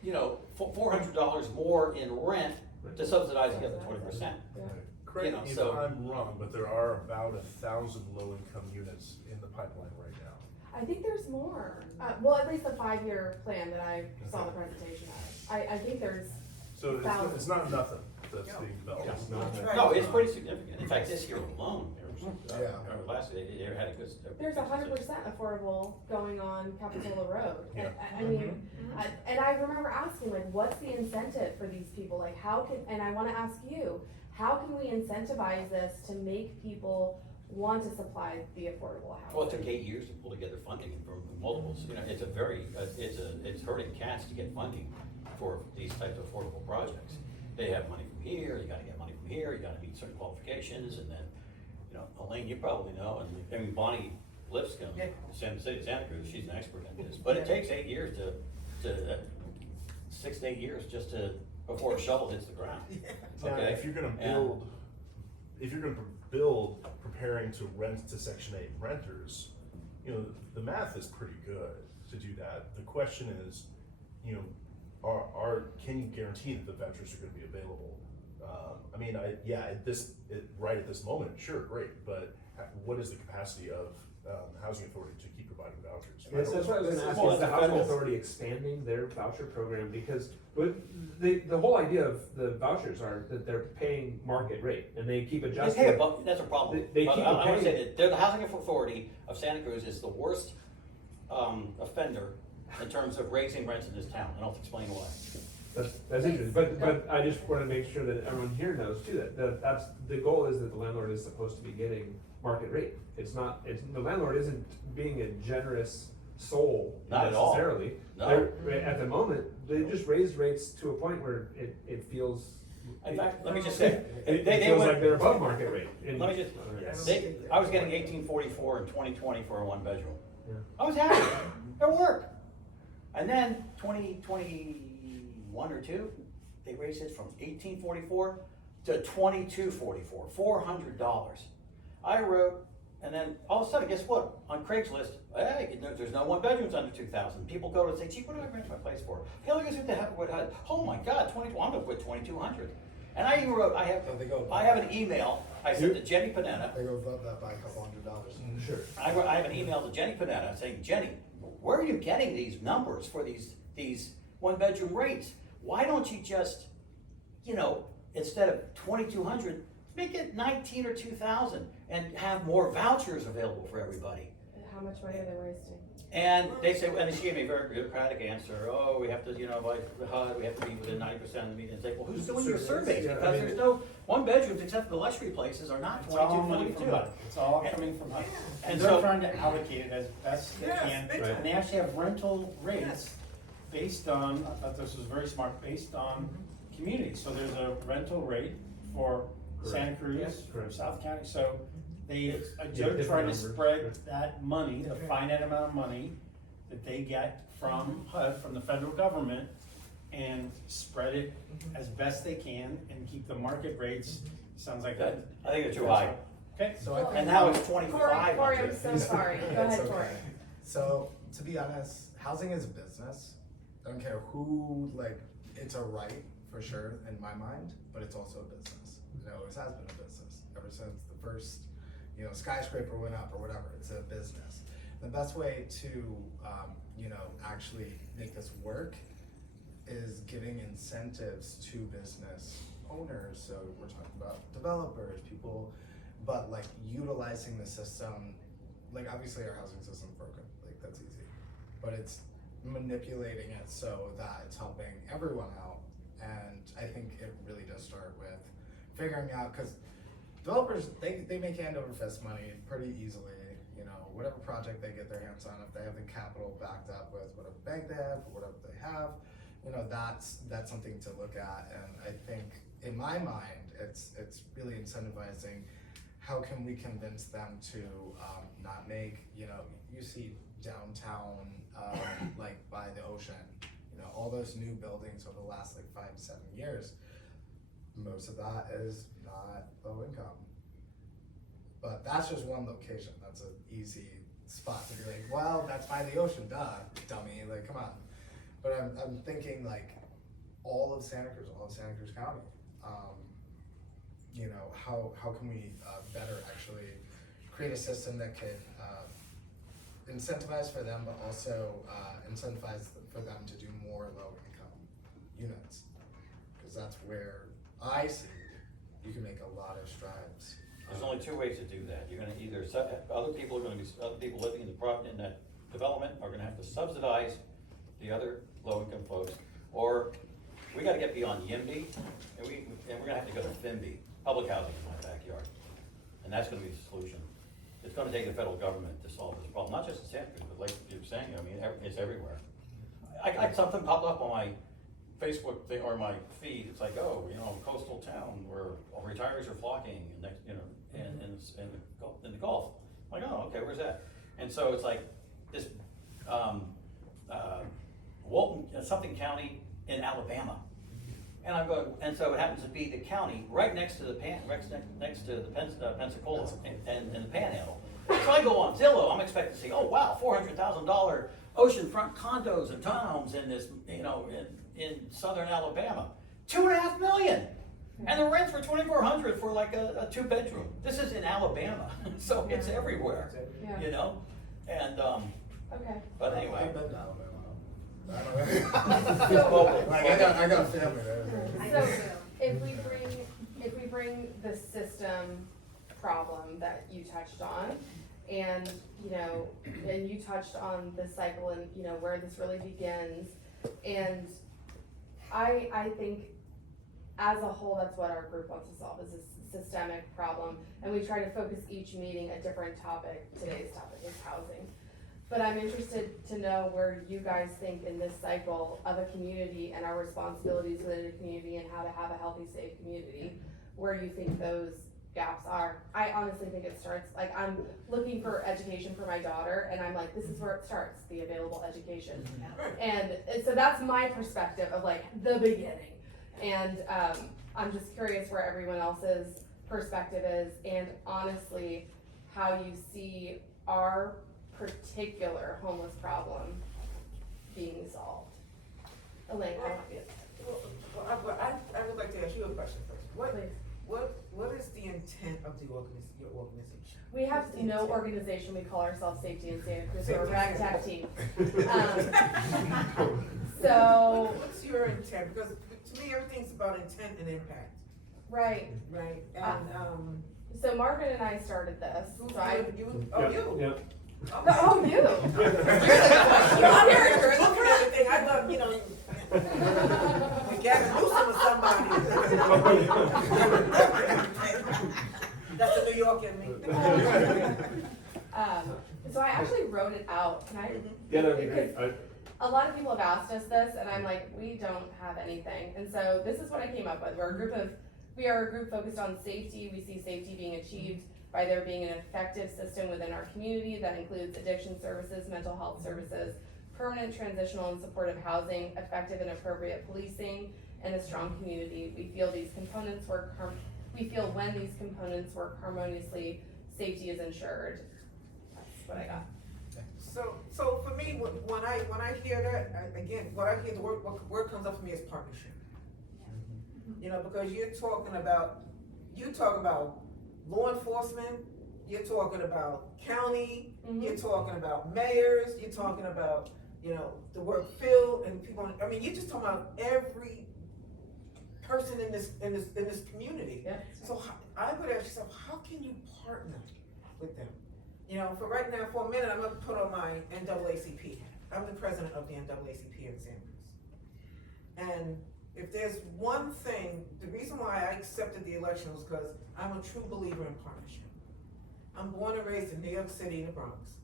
you know, $400 more in rent to subsidize the other 20%. Correct You know, me if so- I'm wrong, but there are about 1,000 low-income units in the pipeline right now. I think there's more. Well, at least the 5-year plan that I saw the presentation of. I think there's, So Thousands. it's not nothing that's being developed. Yes, no. That's right. No, it's pretty significant. In fact, this year alone, Yeah. or last year, they had a good. there's 100% affordable going on Capitola Road. Yeah. I mean, and I remember asking, like, what's the incentive for these people? Like, and I wanna ask you, how can we incentivize this to make people want to supply the affordable housing? Well, it took 8 years to pull together funding from multiples, you know, it's a very, it's hurting cats to get funding for these types of affordable projects. They have money from here, you gotta get money from here, you gotta meet certain qualifications, and then, you know, Elaine, you probably know, and I mean, Bonnie Lipscomb, Yeah. Santa Cruz, she's an expert in this, but it takes 8 years to 6 to 8 years just before a shovel hits the ground. Now, Okay. if you're gonna And- build preparing to rent to Section 8 renters, you know, the math is pretty good to do that. The question is, you know, can you guarantee that the vouchers are gonna be available? I mean, right at this moment, sure, great, but what is the capacity of housing authority to keep providing vouchers? Yes, that's what I was gonna ask, Well, is the it's housing federal. authority expanding their voucher program? Because the whole idea of the vouchers are that they're paying market rate, and they keep They adjusting. pay above, that's a problem. They But keep I wanna paying- say that the Housing Authority of Santa Cruz is the worst offender in terms of raising rents in this town, and I'll explain why. That's interesting, but I just wanna make sure that everyone here knows too, that's, the goal is that the landlord is supposed to be getting market rate. The landlord isn't being a generous soul Not at all. necessarily. No. At the moment, they just raised rates to a point where it feels. In fact, let me just say, It they feels went- like they're above market rate. Let me just, I was getting 1844 in 2020 for a 1-bedroom. Yeah. I was happy, it worked. And then 2021 or 2, they raised it from 1844 to 2244, $400. I wrote, and then all of a sudden, guess what? On Craigslist, hey, there's no 1-bedrooms under 2,000. People go to say, gee, what do I rent my place for? Hey, look at what had, oh my God, I'm gonna put 2,200. And I even wrote, I have an email, I sent to Jenny Panetta. They go above that by $200. Sure. I have an email to Jenny Panetta saying, Jenny, where are you getting these numbers for these 1-bedroom rates? Why don't you just, you know, instead of 2,200, make it 19 or 2,000 and have more vouchers available for everybody? how much money are they wasting? And they said, and she gave me a very bureaucratic answer, oh, we have to, by the HUD, we have to be within 90% of the meeting. It's like, well, who's doing your surveys? Yeah, I Because mean- there's no, one bedrooms except for the luxury places are not It's all 22, money from 42. HUD, it's all coming from HUD. And And so- they're trying to allocate it as best they Yes, can, big Right. and they actually have rental rates Yes. based on, I thought this was very smart, based on communities. So there's a rental rate for Santa Cruz, for Correct. South County, so they, different they're trying to numbers, spread yeah. that money, the finite amount of money that they get from HUD, from the federal government, and spread it as best they can and keep the market rates, sounds like that. I think they're too high. Okay, So I think. And now it's Corey, 2,500. I'm so sorry, go It's ahead, okay. Corey. So, to be honest, housing is a business. I don't care who, it's a right for sure in my mind, but it's also a business. It always has been a business ever since the first, skyscraper went up or whatever. It's a business. The best way to, actually make this work is giving incentives to business owners. So we're talking about developers, people, but utilizing the system. Obviously our housing system's broken, that's easy, but it's manipulating it so that it's helping everyone out. And I think it really does start with figuring out, because developers, they make hand over fist money pretty easily. Whatever project they get their hands on, if they have the capital backed up with whatever bank they have or whatever they have, that's something to look at. And I think in my mind, it's really incentivizing. How can we convince them to not make, you see downtown, by the ocean, all those new buildings over the last 5 to 7 years, most of that is not low income. But that's just one location. That's an easy spot to be well, that's by the ocean, duh, dummy, come on. But I'm thinking all of Santa Cruz County, how can we better actually create a system that could incentivize for them, but also incentivize for them to do more low income units, because that's where I see you can make a lot of strides. There's only two ways to do that. You're gonna either, other people living in that development are gonna have to subsidize the other low-income folks, or we gotta get beyond YIMBY, and we're gonna have to go to FIMBY. Public housing in my backyard, and that's gonna be the solution. It's gonna take the federal government to solve this problem, not just in Santa Cruz, but like you're saying, it's everywhere. Something popped up on my Facebook thing or my feed. It's coastal town where all retirees are flocking, in the Gulf. I'm like, oh, okay, where's that? And so it's this Walton, something county in Alabama. And I'm going, and so it happens to be the county right next to the Pensacola and the Panhandle. So I go on Zillow. I'm expecting to see, oh wow, $400,000 oceanfront condos and towns in this, in southern Alabama. $2.5 million, and the rents were $2,400 for a 2-bedroom. This is in Alabama, so it's everywhere, Yeah. And Okay. but anyway. I've been to Alabama. So, I got family there. so if we bring the system problem that you touched on, and and you touched on the cycle and where this really begins, and I think as a whole that's what our group wants to solve, is a systemic problem, and we try to focus each meeting a different topic. Today's topic is housing. But I'm interested to know where you guys think in this cycle of a community and our responsibilities within a community and how to have a healthy, safe community, where you think those gaps are. I honestly think it starts, I'm looking for education for my daughter, and I'm this is where it starts, the available education. And so that's my perspective of the beginning. And I'm just curious where everyone else's perspective is, and honestly, how you see our particular homeless problem being solved. Elaine, I would like to ask you a question first. please. What is the intent of your organization? We have no organization. We call ourselves Safety in Santa Cruz. We're a ragtag team. So. What's your intent? Because to me, everything's about intent and impact. Right. Right. And So Marvin and I started this. So Yeah. Oh, you? I'm here looking at everything, I love, you know, we Gavin Newsom or somebody. That's the New York in me. So I actually wrote it out, can I? Yeah, that'd be great. A lot of people have asked us this, and I'm like, we don't have anything. And so this is what I came up with. We are a group focused on safety. We see safety being achieved by there being an effective system within our community that includes addiction services, mental health services, permanent transitional and supportive housing, effective and appropriate policing, and a strong community. We feel when these components work harmoniously, safety is ensured. That's what I got. So for me, when I hear that, again, what I hear, what word comes up for me is partnership. You know, because you're talking about law enforcement, you're talking about county, you're talking about mayors, you're talking about, you know, the work field and people, I mean, you're just talking about every person in this community. Yeah. So I would ask yourself, how can you partner with them? You know, for right now, for a minute, I'm gonna put on my NAACP. I'm the president of the NAACP in Santa Cruz. And if there's one thing, the reason why I accepted the election was because I'm a true believer in partnership. I'm born and raised in New York City in the Bronx.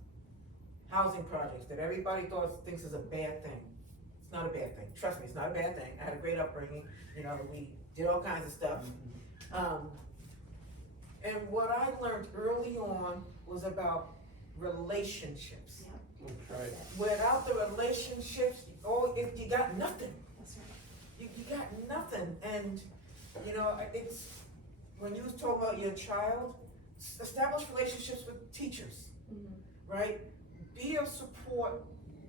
Housing projects that everybody thinks is a bad thing. It's not a bad thing. Trust me, it's not a bad thing. I had a great upbringing. You know, we did all kinds of stuff. And what I learned early on was about relationships. That's right. Without the relationships, you got nothing. That's right. You got nothing. And, you know, it's, when you was talking about your child, establish relationships with teachers, right? Be of support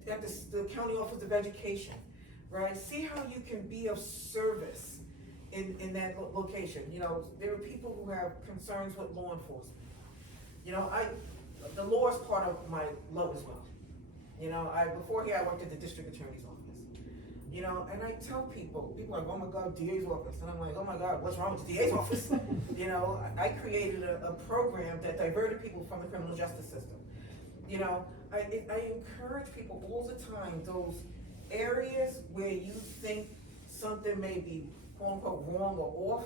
at the County Office of Education, right? See how you can be of service in that location. You know, there are people who have concerns with law enforcement. You know, the law is part of my love as well. You know, before here I worked at the district attorney's office. You know, and I tell people are like, oh my God, DA's office. And I'm like, oh my God, what's wrong with the DA's office? You know, I created a program that diverted people from the criminal justice system. You know, I encourage people all the time, those areas where you think something may be quote unquote wrong or off,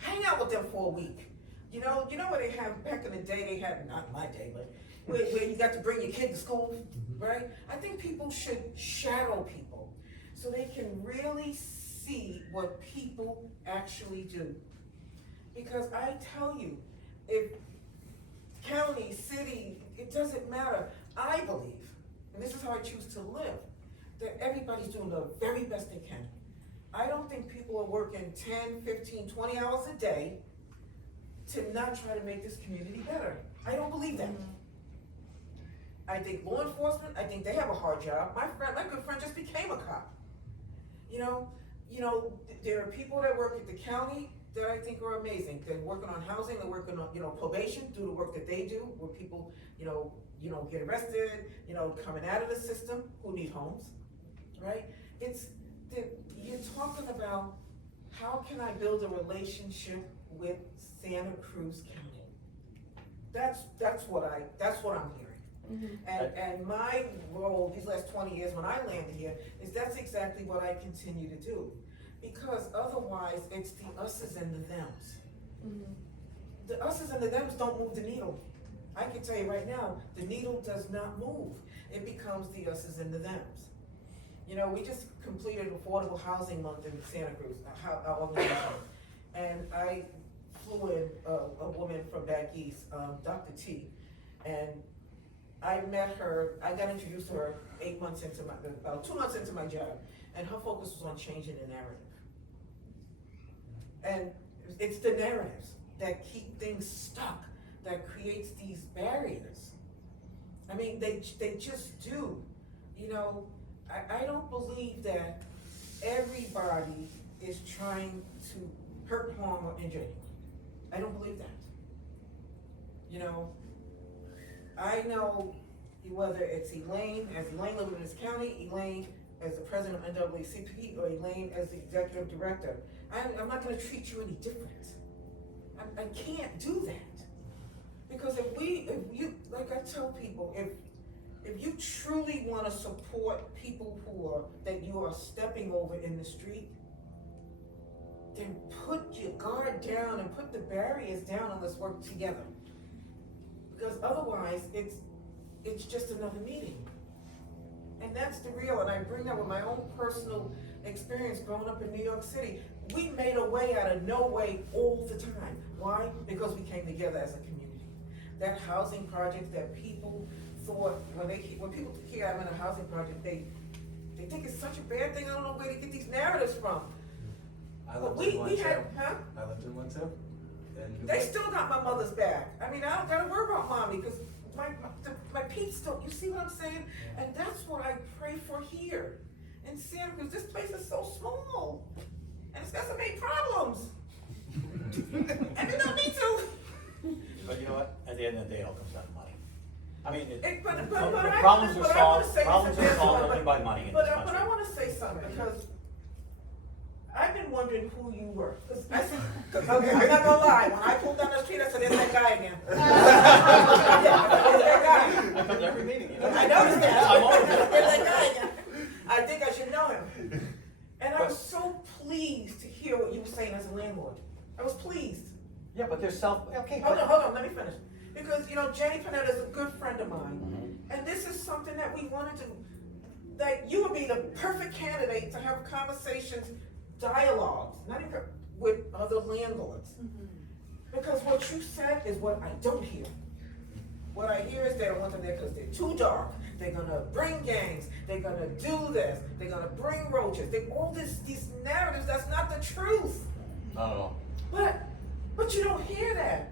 hang out with them for a week. You know what they have back in the day, they had, not my day, but where you got to bring your kid to school, right? I think people should shadow people so they can really see what people actually do. Because I tell you, if county, city, it doesn't matter. I believe, and this is how I choose to live, that everybody's doing the very best they can. I don't think people are working 10, 15, 20 hours a day to not try to make this community better. I don't believe that. I think law enforcement, I think they have a hard job. My good friend just became a cop. You know, there are people that work at the county that I think are amazing. They're working on housing, they're working on, probation, do the work that they do, where people, get arrested, coming out of the system who need homes, right? You're talking about how can I build a relationship with Santa Cruz County? That's what I'm hearing. And my role these last 20 years when I landed here is that's exactly what I continue to do. Because otherwise it's the us's and the them's. The us's and the them's don't move the needle. I can tell you right now, the needle does not move. It becomes the us's and the them's. We just completed Affordable Housing Month in Santa Cruz, our organization. And I flew in a woman from back east, Dr. T, and I met her, I got introduced to her 2 months into my job, and her focus was on changing the narrative. And it's the narratives that keep things stuck, that creates these barriers. I mean, they just do. I don't believe that everybody is trying to hurt, harm, or injure anyone. I don't believe that. I know whether it's Elaine, as Elaine living in this county, Elaine as the president of NAACP, or Elaine as the executive director. I'm not gonna treat you any different. I can't do that. Because if you, like I tell people, if you truly wanna support people that you are stepping over in the street, then put your guard down and put the barriers down and let's work together. Because otherwise, it's just another meeting. And that's the real, and I bring that with my own personal experience growing up in New York City. We made a way out of no way all the time. Why? Because we came together as a community. That housing project that people thought, when people hear I'm in a housing project, they think it's such a bad thing. I don't know where to get these narratives from. I But lived in one we too. had, huh? I lived in one too. And They still got my mother's back. I mean, I don't gotta worry about mommy, because my peeps still, you see what I'm saying? And that's what I pray for here in Santa Cruz. This place is so small, and it's got so many problems. And it don't need to. But you know what, at the end of the day, it all comes down to money. I mean, Problems problems are solved only by money in this But country. I wanna say something, because I've been wondering who you were. Cause okay, I'm not gonna lie, when I pulled down the street, I said, there's that guy again. There's that guy. I come to every meeting, you know. I noticed that. Yeah, I'm always There's that guy again. I think I should know him. And I was so pleased to hear what you were saying as a landlord. I was pleased. Yeah, but there's okay. Hold on, let me finish. Because, you know, Jenny Panetta is a good friend of mine. Mhm. And this is something that we wanted to, like, you would be the perfect candidate to have conversations, dialogues, not even with other landlords. Because what you said is what I don't hear. What I hear is they don't want them there because they're too dark. They're gonna bring gangs. They're gonna do this. They're gonna bring roaches. All these narratives, that's not the truth. Not at all. But you don't hear that.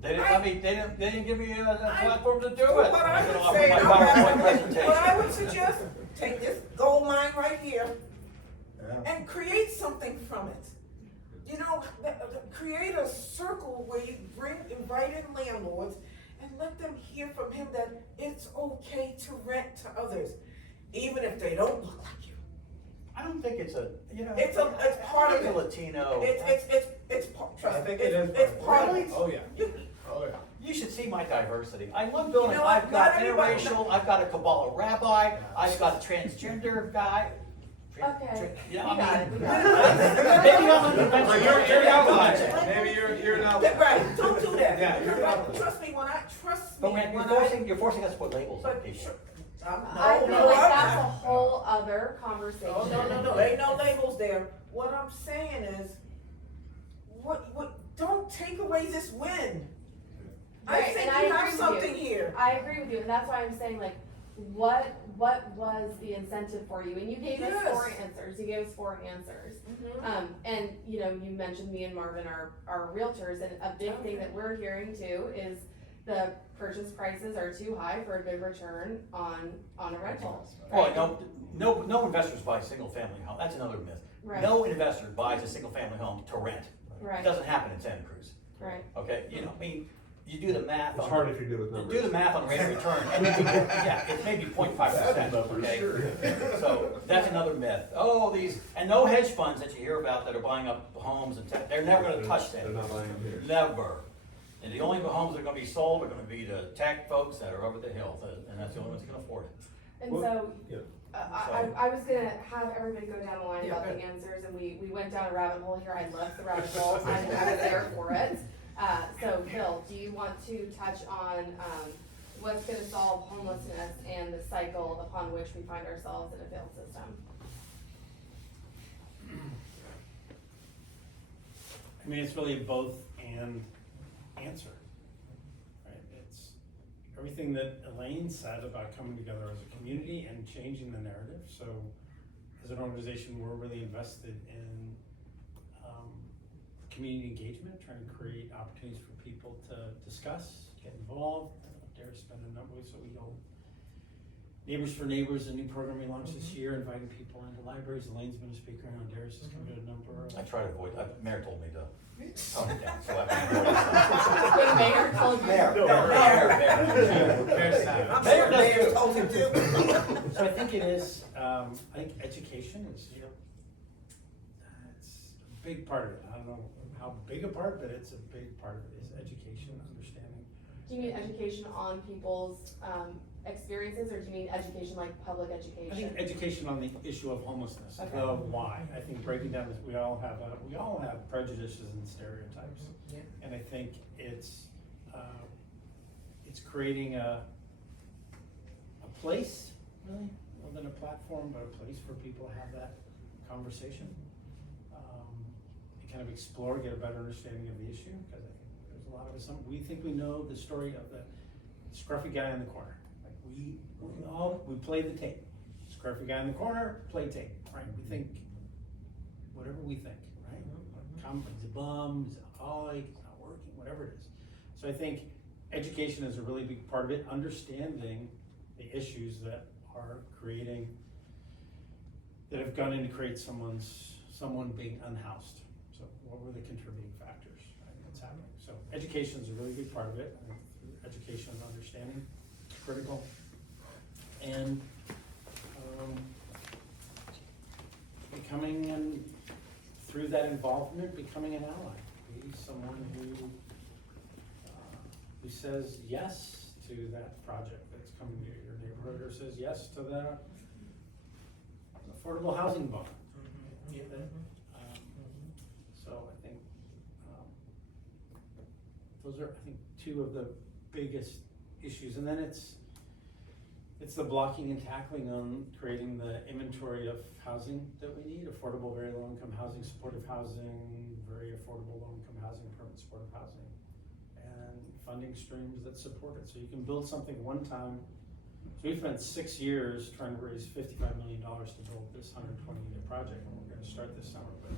They didn't give me a platform to do it. What I I'm gonna would offer say, my PowerPoint presentation. what I would suggest, take this gold mine right here and create something from it. You know, create a circle where you invite in landlords and let them hear from him that it's okay to rent to others, even if they don't look like you. I don't think it's It's part of it. Latino. Trust me, I think it is it's part of Really? it. Oh, yeah. You- Oh, yeah. You should see my diversity. I love building. You know what? I've got Not everybody- interracial. I've got a Kabbalah rabbi. I've got a transgender guy. Okay. Yeah, We I got mean, it, we got it. maybe I'm on the bench. Well, you're an outlier. Maybe you're an outlier. Right, don't do that. Yeah, you're Because, right. trust me, But man, you're forcing us to put labels on But people. I feel like that's a whole other conversation. Oh, no, ain't no labels there. What I'm saying is, don't take away this win. I Right, think and I you agree have with something you. here. I agree with you, and that's why I'm saying, like, what was the incentive for you? And you gave us Yes. 4 answers. You gave us 4 answers. And you know, you mentioned me and Marvin are realtors, and a big thing that we're hearing too is the purchase prices are too high for a good return on a rental. Oh, no investors buy a single family home. That's another myth. Right. No investor buys a single family home to rent. It Right, doesn't happen in Santa Cruz. right. Okay, I mean, you do the math. It's on- hard if you're good with You numbers. do the math on rate of return, and you can, yeah, it's maybe 0.5%, okay? So that's another myth. Oh, and no hedge funds that you hear about that are buying up homes, they're never gonna touch that. They're not buying them here. Never. And the only homes that are gonna be sold are gonna be the tech folks that are over the hill, and that's the only ones that can afford it. And Well, so, yeah. I was gonna have everybody go down the line Yeah, about the good. answers, and we went down a rabbit hole here. I loved the rabbit hole. I was there for it. So Bill, do you want to touch on, what's gonna solve homelessness and the cycle upon which we find ourselves in a failed system? I mean, it's really a both and answer, right? It's everything that Elaine said about coming together as a community and changing the narrative. So as an organization, we're really invested in community engagement, trying to create opportunities for people to discuss, get involved. Darius spent a number of, so we hold Neighbors for Neighbors, a new program we launched this year, inviting people into libraries. Elaine's been a speaker, and Darius has come to a number of. I try to avoid, Mayor told me to tone it down, so I can avoid it. The mayor told you. Mayor. I'm Mayor sure does Mayor's too. told him too. So I think it is, I think education is, it's a big part of it. I don't know how big a part, but it's a big part of it, is education, understanding Do you mean education on people's, experiences, or do you mean education like public education? I think education on the issue of homelessness, Okay. the why. I think breaking down this, we all have prejudices and stereotypes. Yeah. And I think it's creating a place, really, more than a platform, but a place for people to have that conversation. And kind of explore, get a better understanding of the issue, because I think there's a lot of us, we think we know the story of the scruffy guy in the corner. Like we play the tape. Scruffy guy in the corner, play tape, right? We think whatever we think, right? He's a bum, he's an alcoholic, he's not working, whatever it is. So I think education is a really big part of it, understanding the issues that are creating, that have gone in to create someone being unhoused. So what were the contributing factors, right, that's happening? So education is a really big part of it. I think education and understanding is critical. And becoming, and through that involvement, becoming an ally. Be someone who says yes to that project that's coming to your neighborhood, or says yes to the affordable housing bond. Yeah. So I think those are, I think, two of the biggest issues. And then it's the blocking and tackling on creating the inventory of housing that we need: affordable, very low income housing, supportive housing, very affordable low income housing, permanent supportive housing, and funding streams that support it. So you can build something one time. So we spent 6 years trying to raise $55 million to build this 120 unit project, and we're gonna start this summer, but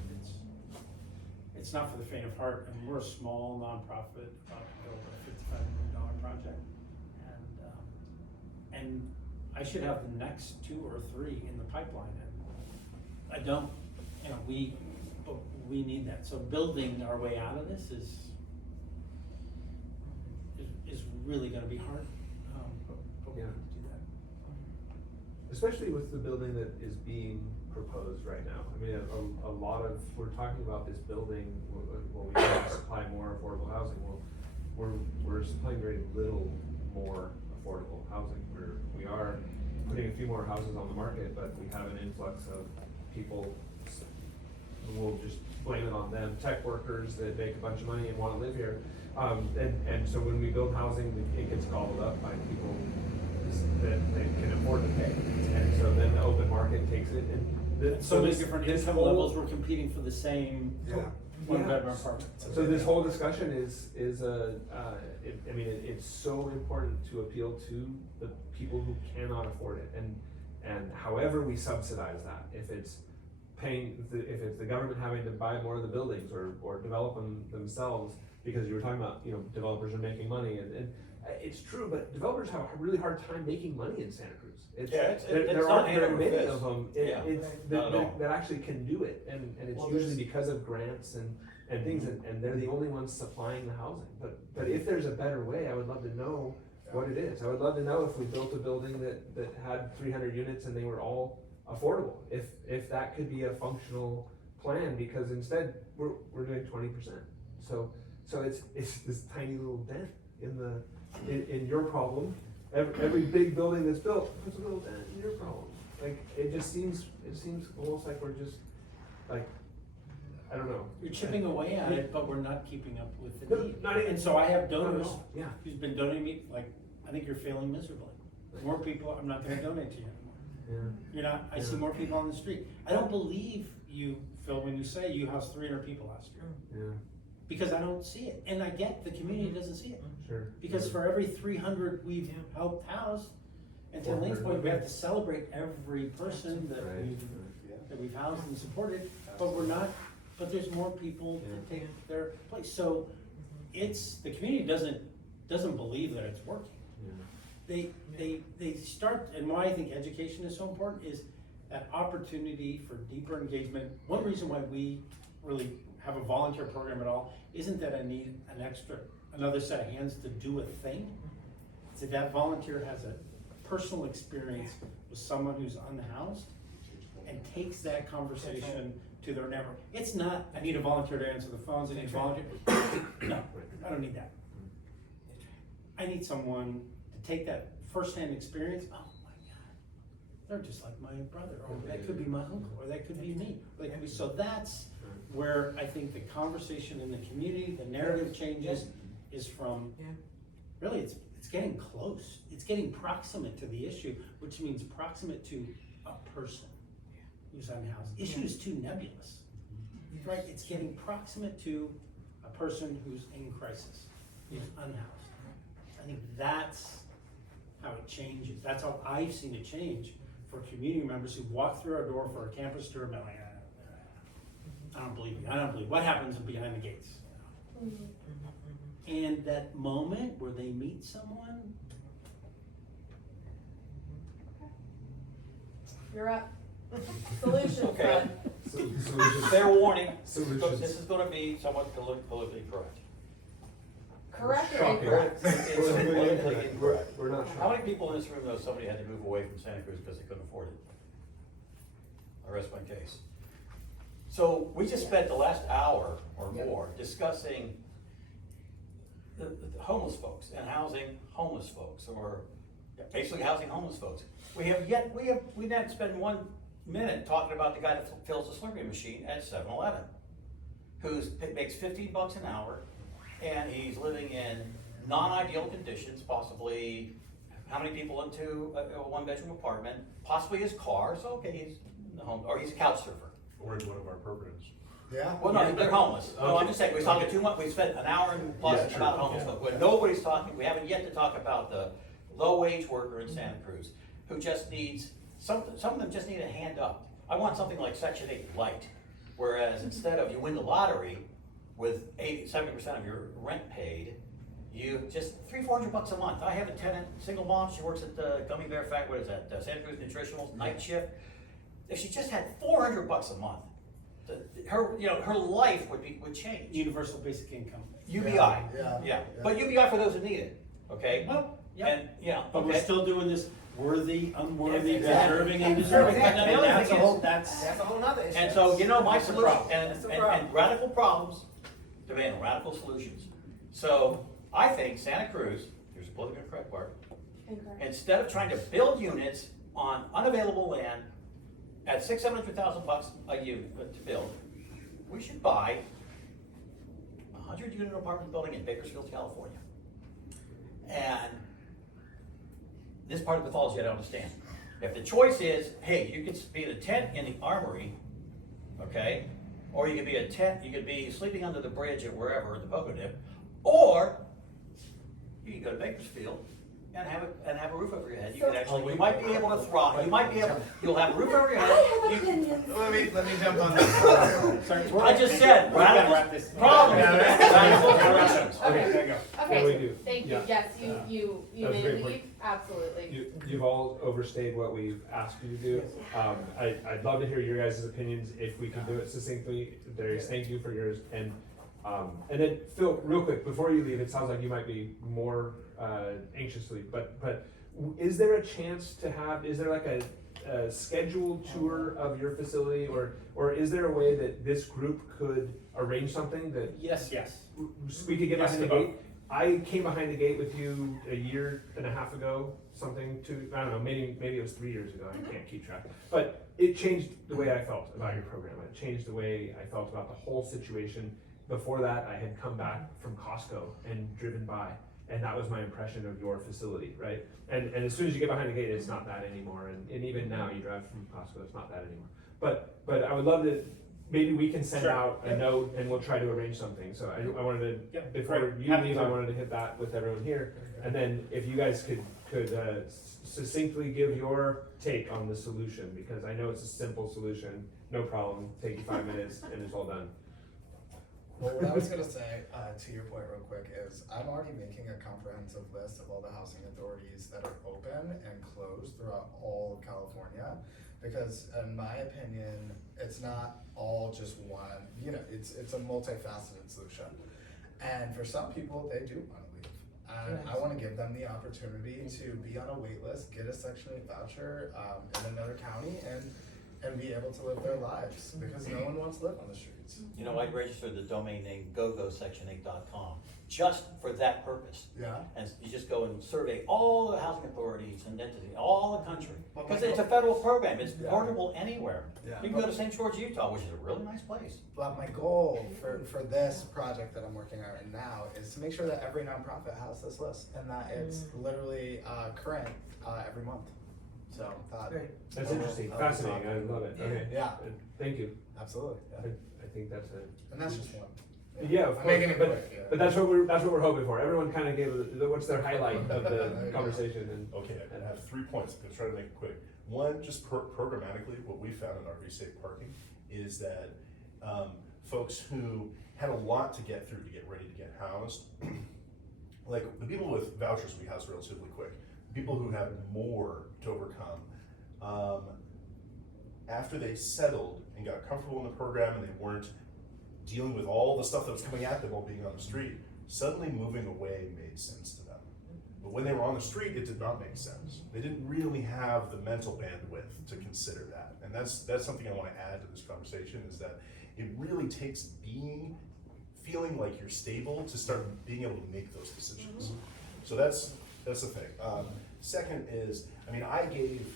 it's not for the faint of heart. And we're a small nonprofit about to build a $55 million project. And I should have the next 2 or 3 in the pipeline, and I don't. You know, but we need that. So building our way out of this is really going to be hard. But we Yeah. need to do that. Especially with the building that is being proposed right now. I mean, a lot of, we're talking about this building, well, we need to supply more affordable housing. Well, we're supplying very little more affordable housing. We are putting a few more houses on the market, but we have an influx of people, we'll just blame it on them, tech workers that make a bunch of money and wanna live here. And so when we build housing, it gets gobbled up by people that they can afford to pay. And so then the open market takes it, and So many this- different this income whole- levels, we're competing for the same one-bedroom apartment. So this whole discussion is I mean, it's so important to appeal to the people who cannot afford it, and however we subsidize that, if it's if it's the government having to buy more of the buildings or develop them themselves, because you were talking about, developers are making money, and it's true, but developers have a really hard time making money in Santa Cruz. There aren't very many of them that actually can do it, and it's usually because of grants and things, and they're the only ones supplying the housing. But if there's a better way, I would love to know what it is. I would love to know if we built a building that had 300 units and they were all affordable, if that could be a functional plan, because instead we're doing 20%. So it's this tiny little dent in your problem. Every big building that's built puts a little dent in your problem. Like, it seems almost like we're just, like, I don't know. You're chipping away at it, but we're not keeping up with the need. Not even- And so I have donors Yeah. who's been donating me, like, I think you're failing miserably. More people, I'm not gonna donate to you anymore. Yeah. You're not, I see Yeah. more people on the street. I don't believe you, Phil, when you say you housed 300 people last year, Yeah, because I don't see it. And I get the community doesn't see it. sure. Because for every 300 we've helped house, and to Elaine's point, we have to celebrate every person that Right. we've housed and supported, but there's more people to take their place. So the community doesn't believe that it's working. Yeah. They start, and why I think education is so important is that opportunity for deeper engagement. One reason why we really have a volunteer program at all isn't that I need another set of hands to do a thing. It's that volunteer has a personal experience with someone who's unhoused and takes that conversation to their network. It's not, I need a volunteer to answer the phones, I need a volunteer. No, I don't need that. I need someone to take that firsthand experience, oh my God, they're just like my brother, or that could be my uncle, or that could be me. That could be, so that's where I think the conversation in the community, the narrative changes is from, really, it's getting close. It's getting proximate to the issue, which means proximate to a person who's unhoused. Issue is too nebulous, right? It's getting proximate to a person who's in crisis, who's unhoused. I think that's how it changes. That's how I've seen it change for community members who walk through our door for a campus tour and be like, I don't believe you. I don't believe what happens behind the gates. And that moment where they meet someone. You're up. Solution, Okay. Fred. Solution. Fair warning, Solutions. this is gonna be somewhat politically correct. Correct or Shocking. incorrect? It's politically incorrect. We're not How sure. many people in this room know somebody had to move away from Santa Cruz because they couldn't afford it? I rest my case. So we just spent the last hour or more discussing the homeless folks and housing homeless folks, or basically housing homeless folks. We didn't spend 1 minute talking about the guy that fills the Slurpee machine at 7-Eleven, makes $15 an hour, and he's living in non-ideal conditions, possibly how many people into a one-bedroom apartment, possibly his car, so okay, he's home, or he's a couch surfer. Or is one of our programs. Yeah. Well, no, they're homeless. No, I'm just saying, we're talking too much, we spent an hour and plus Yeah, sure. about homeless Yeah. folks. When nobody's talking, we haven't yet to talk about the low-wage worker in Santa Cruz, who just needs, some of them just need a hand up. I want something like Section 8 light, whereas instead of you win the lottery with 70% of your rent paid, you just $300-400 a month. I have a tenant, single mom, she works at the Gummy Bear Factory, what is that, Santa Cruz Nutritionals, night shift. If she just had $400 a month, her life would change. Universal basic income. UBI, Yeah. but UBI for those who need it, okay? Well, yeah. And, But we're okay. still doing this worthy, unworthy, Exactly. deserving, and deserving. Exactly. And And the other that's a thing whole, is- that's, That's a whole nother issue. And so, my That's the solution, problem. That's the and problem. radical problems demand radical solutions. So, I think Santa Cruz, here's the politically correct part, Incorrect. instead of trying to build units on unavailable land at $600,000-700,000 a unit to build, we should buy a 100-unit apartment building in Bakersfield, California. And this part of the mythology I don't understand. If the choice is, hey, you could be in a tent in the Armory, okay, or you could be you could be sleeping under the bridge or wherever in the Pogo Dip, or you can go to Bakersfield and have a roof over your head. You can actually, you might be able to thrive. You'll have a roof over your head. I have You- opinions. Let me jump on that. sorry, I just said we gotta wrap radical this. problems. Yeah. Radical solutions. Okay, there you go. Yeah, we Okay, do. thank you, Yeah. yes, you That was a may great leave, absolutely. You've all overstayed what we've asked you to do. I'd love to hear your guys' opinions if we can do it succinctly. Darius, thank you for yours. And then Phil, real quick, before you leave, it sounds like you might be more anxiously, but is there a chance to have, is there like a scheduled tour of your facility, or is there a way that this group could arrange something that Yes. we could get Yes behind the to both. gate? I came behind the gate with you a year and a half ago, I don't know, maybe it was 3 years ago, I can't keep track. But it changed the way I felt about your program, it changed the way I felt about the whole situation. Before that, I had come back from Costco and driven by, and that was my impression of your facility, right? And as soon as you get behind the gate, it's not that anymore, and even now, you drive from Costco, it's not that anymore. But I would love to, maybe we can send Sure. out a note and we'll try to arrange something. So I wanted to, Yep, before great. you Happy leave, to. I wanted to hit that with everyone here. And then if you guys could succinctly give your take on the solution, because I know it's a simple solution, no problem, take you 5 minutes and it's all done. Well, what I was gonna say, to your point real quick, is I'm already making a comprehensive list of all the housing authorities that are open and closed throughout all of California. Because in my opinion, it's not all just one, it's a multifaceted solution. And for some people, they do wanna leave. And I wanna give them the opportunity to be on a wait list, get a Section 8 voucher, in another county, and be able to live their lives, because no one wants to live on the streets. You know, I registered the domain name gogosection8.com just for that purpose. Yeah. And you just go and survey all the housing authorities and entities, all the country. Because it's a federal program, it's Yeah. portable anywhere. Yeah. You can go to St. George, Utah, which is a really nice place. But my goal for this project that I'm working on right now is to make sure that every nonprofit has this list, and that it's literally current every month. So Great. That's interesting, fascinating, I love it, okay. Yeah. Thank you. Absolutely. Yeah. I think that's a. And that's just one. Yeah, of I'm course, making it but, quick, yeah. but that's what we're hoping for. Everyone kind of gave, what's their highlight of the conversation and. Okay, I have 3 points, I'm gonna try to make it quick. One, just programmatically, what we found in RV safe parking is that, folks who had a lot to get through to get ready to get housed, like the people with vouchers we house relatively quick, people who have more to overcome, after they settled and got comfortable in the program and they weren't dealing with all the stuff that was coming at them while being on the street, suddenly moving away made sense to them. But when they were on the street, it did not make sense. They didn't really have the mental bandwidth to consider that. And that's something I want to add to this conversation, is that it really takes feeling like you're stable to start being able to make those decisions. So that's the thing. Second is, I mean, I gave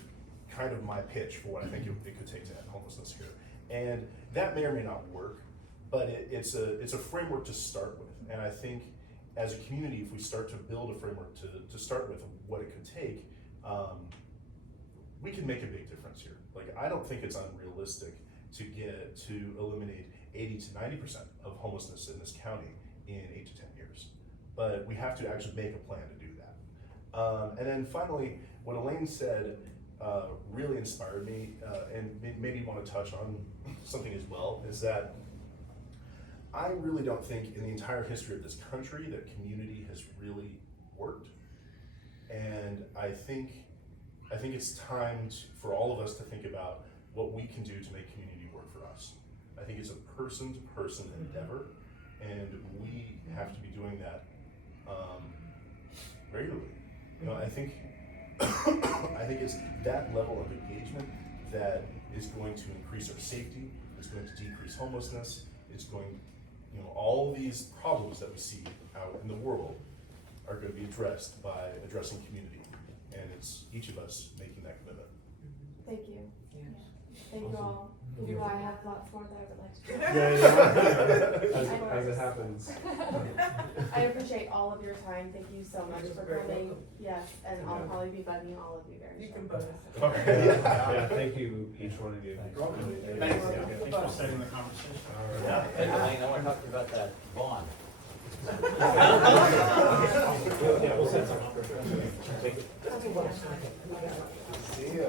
kind of my pitch for what I think it could take to end homelessness here. And that may or may not work, but it's a framework to start with. And I think as a community, if we start to build a framework to start with what it could take, we can make a big difference here. Like, I don't think it's unrealistic to eliminate 80 to 90% of homelessness in this county in 8 to 10 years. But we have to actually make a plan to do that. And then finally, what Elaine said really inspired me, and maybe want to touch on something as well, is that I really don't think in the entire history of this country that community has really worked. And I think it's time for all of us to think about what we can do to make community work for us. I think it's a person-to-person endeavor, and we have to be doing that regularly. You know, I think it's that level of engagement that is going to increase our safety, it's going to decrease homelessness, it's going, you know, all these problems that we see out in the world are going to be addressed by addressing community, and it's each of us making that commitment. Thank you. Thank you all. Do I have lots more that I would like to do? As it happens. I appreciate all of your time. Thank you so much for coming. Yes, and I'll probably be bugging all of you very soon. Yeah, thank you, each one of you. Thanks for starting the conversation. Yeah, and Elaine, I want to talk to you about that bond. Yeah, we'll set something up. Okay, yeah. See ya.